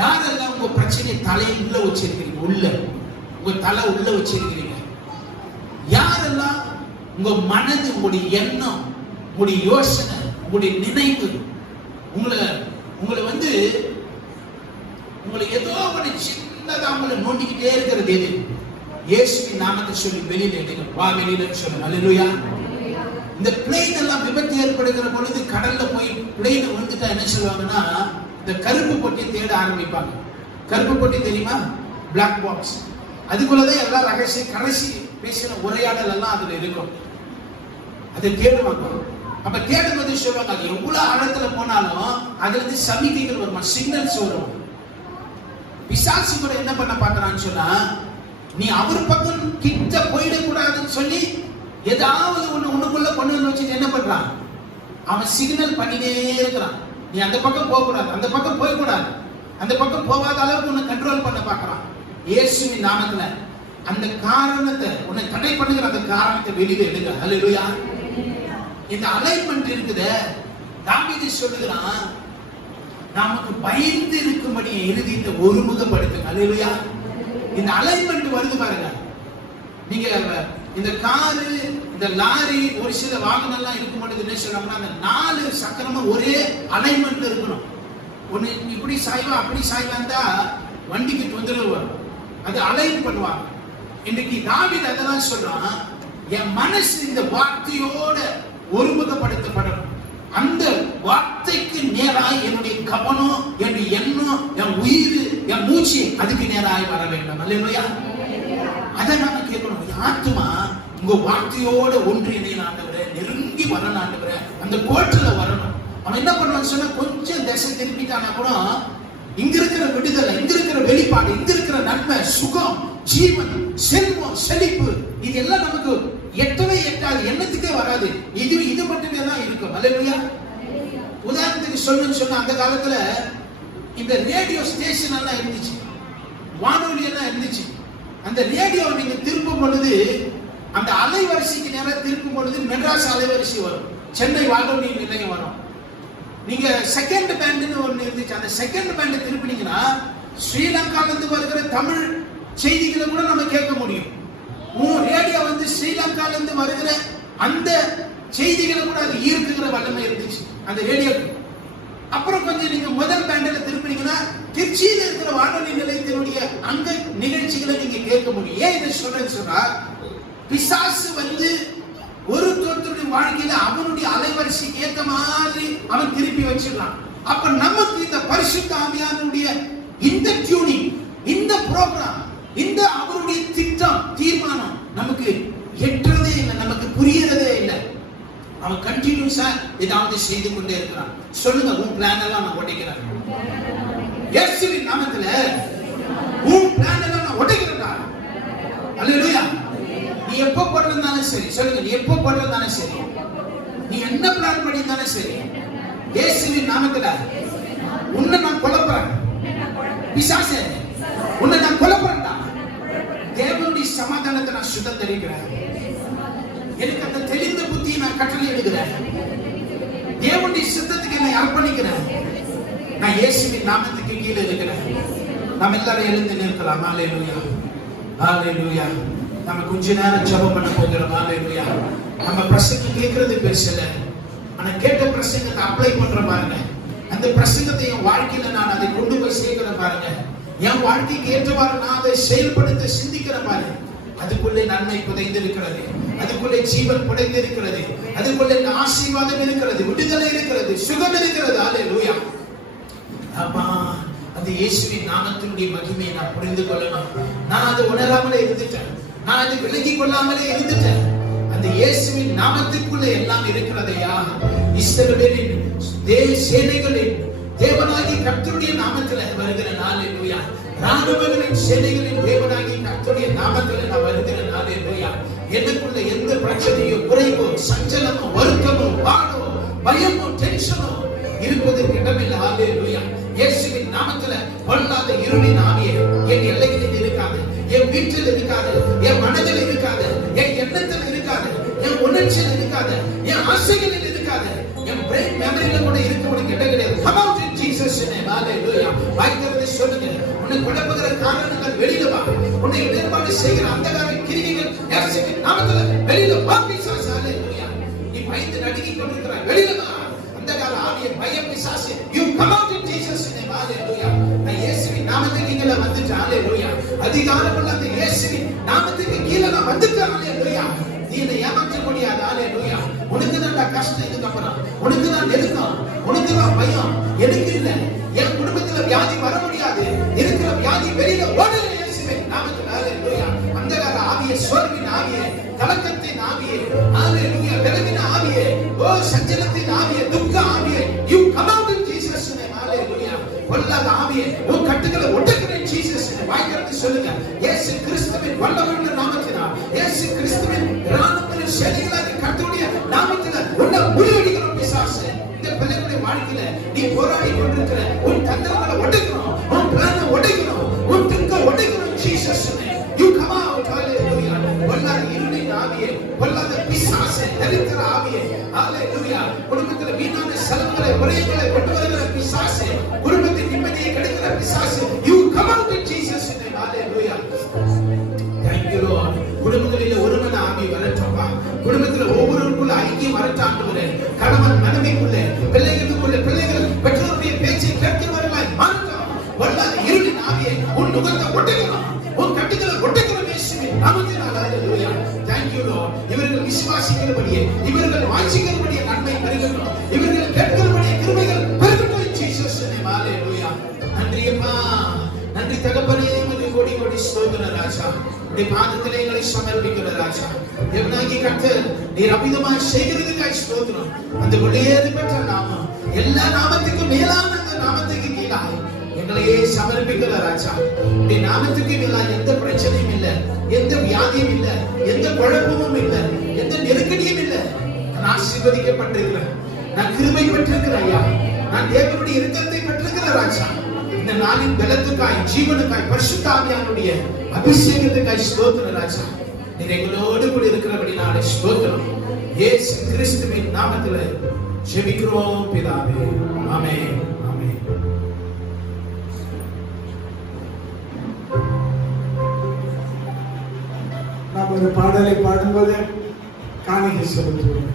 யாரெல்லாம் உங்க பிரச்சனையை தலையை உள்ள வச்சிருக்கிறீங்க, உள்ள உங்க தலை உள்ள வச்சிருக்கிறீங்க, யாரெல்லாம் உங்க மனது, உங்களுடைய எண்ணம், உங்களுடைய யோசனை, உங்களுடைய நினைவு உங்களை வந்து உங்களை ஏதோ ஒரு சின்னதா உங்களை நோண்டிக்கிட்டே இருக்கிறது எது? இயேசுவின் நாமத்தை சொல்லி வெளியில எடுங்க. வா, வெளியில சொல்லுங்க. அல்லேலூயா. இந்த பிளேன் எல்லாம் விபத்து ஏற்படுகிற பொழுது கடல்ல போய் பிளேன் வந்துட்டா என்ன சொல்லுவாங்கன்னா, இந்த கருப்பு பொட்டியை தேட ஆரம்பிப்பாங்க. கருப்பு பொட்டி தெரியுமா? Black box. அதுக்குள்ளதான் எல்லா ரகசியம், கடைசி பேசின உரையாடல் எல்லாம் அதுல இருக்கும். அதை தேடுவாங்க. அப்ப தேடும்போது சொல்லுவாங்க, அது எவ்வளவு ஆழத்துல போனாலும் அதுல இருந்து சமிக்கைகள் வருமா, சிக்னல்ஸ் வரும். பிசாசு கூட என்ன பண்ண பாக்குறான்னு சொன்னா, நீ அவர் பக்கம் கிட்ட போயிடக்கூடாதுன்னு சொல்லி ஏதாவது உன்னுக்குள்ள கொண்டு வந்து வச்சுட்டு என்ன பண்றான்? அவன் சிக்னல் பண்ணினே இருக்கிறான். நீ அந்த பக்கம் போக கூடாது, அந்த பக்கம் போய் கூடாது, அந்த பக்கம் போகாத அளவுக்கு உன்னை கண்ட்ரோல் பண்ண பார்க்கறான். இயேசுவின் நாமத்துல அந்த காரணத்தை, உன்னை தடை பண்ணுகிற அந்த காரணத்தை வெளியில எடுங்க. ஹல்லேலூயா. இந்த அலைன்மெண்ட் இருக்குது. தாவீது சொல்லுகிறான், நமக்கு பயந்து இருக்கும்படி இருதயத்தை ஒருமுகப்படுத்துங்க. ஹல்லேலூயா. இந்த அலைன்மெண்ட் வருது பாருங்க. நீங்க இந்த காரு, இந்த லாரி, ஒரு சில வாகனம் எல்லாம் இருக்கும் பொழுது என்ன சொல்றாங்கன்னா, அந்த 4 சக்கரமும் ஒரே அலைன்மெண்ட்ல இருக்கணும். ஒண்ணு இப்படி சாய்வா அப்படி சாய்வாந்தா வண்டிக்கு தொந்தரவு வரும். அது அலைன் பண்ணுவாங்க. இன்னைக்கு தாவீது அதெல்லாம் சொல்றான், என் மனசு இந்த வார்த்தையோட ஒருமுகப்படுத்தப்படணும். அந்த வார்த்தைக்கு நேராய் என்னுடைய கவனம், என்னுடைய எண்ணம், என் உயிர், என் மூச்சு அதுக்கு நேராய் வர வேண்டும். அல்லேலூயா. அதை நாம கேட்கணும். ஆத்துமா உங்க வார்த்தையோட ஒன்றிணைய ஆண்டவரே, நெருங்கி வரணும் ஆண்டவரே, அந்த கோட்டில வரணும். அவன் என்ன பண்ணுவான்னு சொன்னா, கொஞ்சம் திசை திருப்பிட்டானா கூட இங்க இருக்கிற விடுதலை, இங்க இருக்கிற வெளிப்பாடு, இங்க இருக்கிற நன்மை, சுகம், ஜீவன், செல்வம், செழிப்பு, இது எல்லாம் நமக்கு எட்டவே எட்டாது, எண்ணத்துக்கே வராது. இது மட்டுமே தான் இருக்கும். அல்லேலூயா. உதாரணத்துக்கு சொல்லணும்னு சொன்னா, அந்த காலத்துல இந்த ரேடியோ ஸ்டேஷன் எல்லாம் இருந்துச்சு, வானொலி எல்லாம் இருந்துச்சு. அந்த ரேடியோ நீங்க திருப்பும் பொழுது, அந்த அலைவரிசைக்கு நேரம் திருப்பும் பொழுது மெட்ராஸ் அலைவரிசை வரும், சென்னை வானொலி நிலையம் வரும். நீங்க செகண்ட் பேண்ட்னு ஒண்ணு இருந்துச்சு. அந்த செகண்ட் பேண்ட் திருப்பினீங்கன்னா ஸ்ரீலங்கால இருந்து வருகிற தமிழ் செய்திகளை கூட நம்ம கேட்க முடியும். ரேடியோ வந்து ஸ்ரீலங்கால இருந்து வருகிற அந்த செய்திகளை கூட அது ஈர்க்குகிற வல்லமை இருந்துச்சு அந்த ரேடியோக்கு. அப்புறம் கொஞ்சம் நீங்க முதல் பேண்ட்ல திருப்பினீங்கன்னா திருச்சியில இருக்கிற வானொலி நிலையத்தினுடைய அங்க நிகழ்ச்சிகளை நீங்க கேட்க முடியும். ஏன் இதை சொல்றேன்னு சொன்னா, பிசாசு வந்து ஒரு தோற்றத்தின் வாழ்க்கையில அவனுடைய அலைவரிசைக்கு ஏற்ற மாதிரி அவன் திருப்பி வச்சிடலாம். அப்ப நமக்கு இந்த பரிசுத்த ஆவியானுடைய இந்த டியூனிங், இந்த ப்ரோக்ராம், இந்த அவருடைய திட்டம், தீர்மானம் நமக்கு எட்டுறதே இல்லை, நமக்கு புரியறதே இல்லை. அவன் கண்டினியூஸா ஏதாவது செய்து கொண்டே இருக்கிறான். சொல்லுங்க, உன் பிளான் எல்லாம் நான் உடைக்கிறேன். இயேசுவின் நாமத்துல உன் பிளான் எல்லாம் நான் உடைக்கிறேன்டா. அல்லேலூயா. நீ எப்போ போடுறதானே சரி, சொல்லுங்க, நீ எப்போ போடுறதானே சரி, நீ என்ன பிளான் பண்ணியிருந்தானே சரி, இயேசுவின் நாமத்துல உன்னை நான் குழப்பறேன். பிசாசே, உன்னை நான் குழப்பறேன்டா. தேவனுடைய சமாதானத்தை நான் சுதந்திரிக்கிறேன். எனக்கு அந்த தெளிந்த புத்தியை நான் கட்டளை எடுக்கிறேன். தேவனுடைய சித்தத்துக்கு என்னை அர்ப்பணிக்கிறேன். நான் இயேசுவின் நாமத்துக்கு கீழே இருக்கிறேன். நாம் எல்லாரும் எழுந்து நிற்கலாம். ஹல்லேலூயா. ஹல்லேலூயா. நம்ம கொஞ்ச நேரம் ஜெபம் பண்ண போகிறோம். ஹல்லேலூயா. நம்ம பிரசங்கம் கேட்கறது பெருசல்ல, ஆனா கேட்ட பிரசங்கத்தை அப்ளை பண்ற பாருங்க. அந்த பிரசங்கத்தை என் வாழ்க்கையில நான் அதை கொண்டு போய் சேர்க்கிறேன் பாருங்க. என் வாழ்க்கைக்கு ஏற்றவாறு நான் அதை செயல்படுத்த சிந்திக்கிற பாருங்க. அதுக்குள்ளே நன்மை புதைந்து இருக்கிறது, அதுக்குள்ளே ஜீவன் புதைந்து இருக்கிறது, அதுக்குள்ளே ஆசீர்வாதம் இருக்கிறது, விடுதலை இருக்கிறது, சுகம் இருக்கிறது. ஹல்லேலூயா. ஆமா, அந்த இயேசுவின் நாமத்தினுடைய மகிமையை நான் புரிந்து கொள்ளணும். நான் அதை உணராமலே இருந்துட்டேன், நான் அதை விலகிக் கொள்ளாமலே இருந்துட்டேன். அந்த இயேசுவின் நாமத்திற்குள்ளே எல்லாம் இருக்கிறதையா. இஸ்ரவேலின் சேனைகளின் தேவனாகிய கர்த்தருடைய நாமத்தில் வருகிற நாள். ஹல்லேலூயா. ராணுவங்களின் சேனைகளின் தேவனாகிய கர்த்தருடைய நாமத்தில் நான் வருகிற நாள். ஹல்லேலூயா. எனக்குள்ள எந்த பிரச்சனையோ, குறைவோ, சஞ்சலமோ, வருத்தமோ, பாடோ, பயமோ, டென்ஷனோ இருப்பதற்கு இடமில்லை. ஹல்லேலூயா. இயேசுவின் நாமத்துல பொல்லாத இருளின் ஆவியே என் எல்லைகளில் இருக்காது, என் வீட்டில் இருக்காது, என் மனதில் இருக்காது, என் எண்ணத்தில் இருக்காது, என் உணர்ச்சியில் இருக்காது, என் ஆசைகளில் இருக்காது, என் பிரெயின் மெமரியில கூட இருக்கவனுக்கு இடம் கிடையாது. Come out in Jesus name. Hallelujah. வாய்க்கிறதை சொல்லுங்க. உன்னை குழப்புகிற காரணங்கள் வெளியில வா. உன்னை இடர்பாடு செய்கிற அந்தகார கிரியைகள் இயேசுவின் நாமத்துல வெளியில வா. பிசாசு. ஹல்லேலூயா. நீ பயந்து நடுங்கிக் கொண்டிருக்கிறாய், வெளியில வா. அந்தகார ஆவியே, பயம், பிசாசு, you come out in Jesus name. Hallelujah. நான் இயேசுவின் நாமத்துக்கு கீழே வந்துட்டேன். ஹல்லேலூயா. அதிகாரமுள்ள அந்த இயேசுவின் நாமத்துக்கு கீழே நான் வந்துட்டேன். ஹல்லேலூயா. நீ என்னை ஏமாற்ற முடியாது. ஹல்லேலூயா. உனக்கு தான் கஷ்டம், இதுக்கப்புறம் உனக்கு தான் நெருக்கம், உனக்கு தான் பயம், எனக்கு இல்லை. என் குடும்பத்துல வியாதி வர முடியாது, இருக்கிற வியாதி வெளியில ஓடல இயேசுவின் நாமத்தில். ஹல்லேலூயா. அந்தகார ஆவியே, சோர்வின் ஆவியே, கலக்கத்தின் ஆவியே, ஹல்லேலூயா, விலகின ஆவியே, ஓ சஞ்சலத்தின் ஆவியே, துக்க ஆவியே, you come out in Jesus name. ஹல்லேலூயா. பொல்லாத ஆவியே, உன் கட்டுகளை ஒட்டுகிறேன் ஜீசஸ். வாய்க்கிறது சொல்லுங்க. இயேசு கிறிஸ்துவின் வல்லமையுள்ள நாமத்தினால் இயேசு கிறிஸ்துவின் இராணுவத்தின் சேனைகளாகிய கர்த்தருடைய நாமத்தில் உன்னை முறியடிக்கிறோம் பிசாசு. இந்த பிள்ளைகளுடைய வாழ்க்கையில நீ போராடி கொண்டிருக்கிற உன் தந்திரங்களை உடைக்கணும், உன் பிளானை உடைக்கணும், உன் திட்டம் உடைக்கணும். Jesus you come out. Hallelujah. பொல்லாத இருளின் ஆவியே, பொல்லாத பிசாசே, தரித்திர ஆவியே, ஹalleluya. குடும்பத்துல வீணான செலவுகளை விரயங்களை கொண்டு வருகிற பிசாசே, குடும்பத்தின் நிம்மதியை கெடுக்கிற பிசாசே, you come out in Jesus name. Hallelujah. Thank you Lord. குடும்பங்களில் ஒருமன ஆவி வரட்டப்பா. குடும்பத்தில் ஒவ்வொருவருக்குள்ள ஐக்கியம் வரட்டும் ஆண்டவரே. கணவன் மனைவிக்குள்ள, பிள்ளைகளுக்குள்ள, பிள்ளைகள் பெற்றோருடைய பேச்சை கேட்கிறவர்களாய் மாறட்டும். பொல்லாத இருளின் ஆவியை உன் நுகத்தை ஒட்டணும், உன் கட்டுகளை ஒட்டணும் இயேசுவின் நாமத்தினால். ஹalleluya. Thank you Lord. இவர்கள் விசுவாசிக்கிறபடியே, இவர்கள் வாஞ்சிக்கிறபடியே நன்மை பெருகட்டும், இவர்கள் கேட்கிறபடியே கிருபைகள் பெருகட்டும். Jesus name. ஹalleluya. நன்றி அப்பா, நன்றி தகப்பனே. உமக்கு கோடி கோடி ஸ்தோத்திரம் ராஜா. உம்முடைய பாதத்திலே எங்களை சமர்ப்பிக்கிற ராஜா. தேவனாகிய கர்த்தர் நீர் அபிதமாய் செய்கிறதுக்காய் ஸ்தோத்திரம். அந்த வெளியேறி பெற்ற நாமம் எல்லா நாமத்துக்கும் மேலான அந்த நாமத்துக்கு கீழாய் எங்களையே சமர்ப்பிக்கிற ராஜா. உடைய நாமத்துக்கு மேலாக எந்த பிரச்சனையும் இல்லை, எந்த வியாதியும் இல்லை, எந்த குழப்பமும் இல்லை, எந்த நெருக்கடியும் இல்லை. நான் ஆசீர்வதிக்கப்பட்டிருக்கிறேன், நான் கிருபை பெற்றிருக்கிறேன் ஐயா, நான் தேவனுடைய இரக்கத்தை பெற்றிருக்கிறேன் ராஜா. இந்த நாளின் பலத்துக்காய், ஜீவனுக்காய், பரிசுத்த ஆவியானுடைய அபிஷேகத்துக்காய் ஸ்தோத்திரம் ராஜா. நீர் எங்களோடு கூட இருக்கிறபடினாலே ஸ்தோத்திரம். இயேசு கிறிஸ்துவின் நாமத்திலே ஜெபிக்கிறோம் பிதாவே. ஆமென். ஆமென். நாம் ஒரு பாடலை பாடும்போது காணிக்கை செலுத்துவோம்.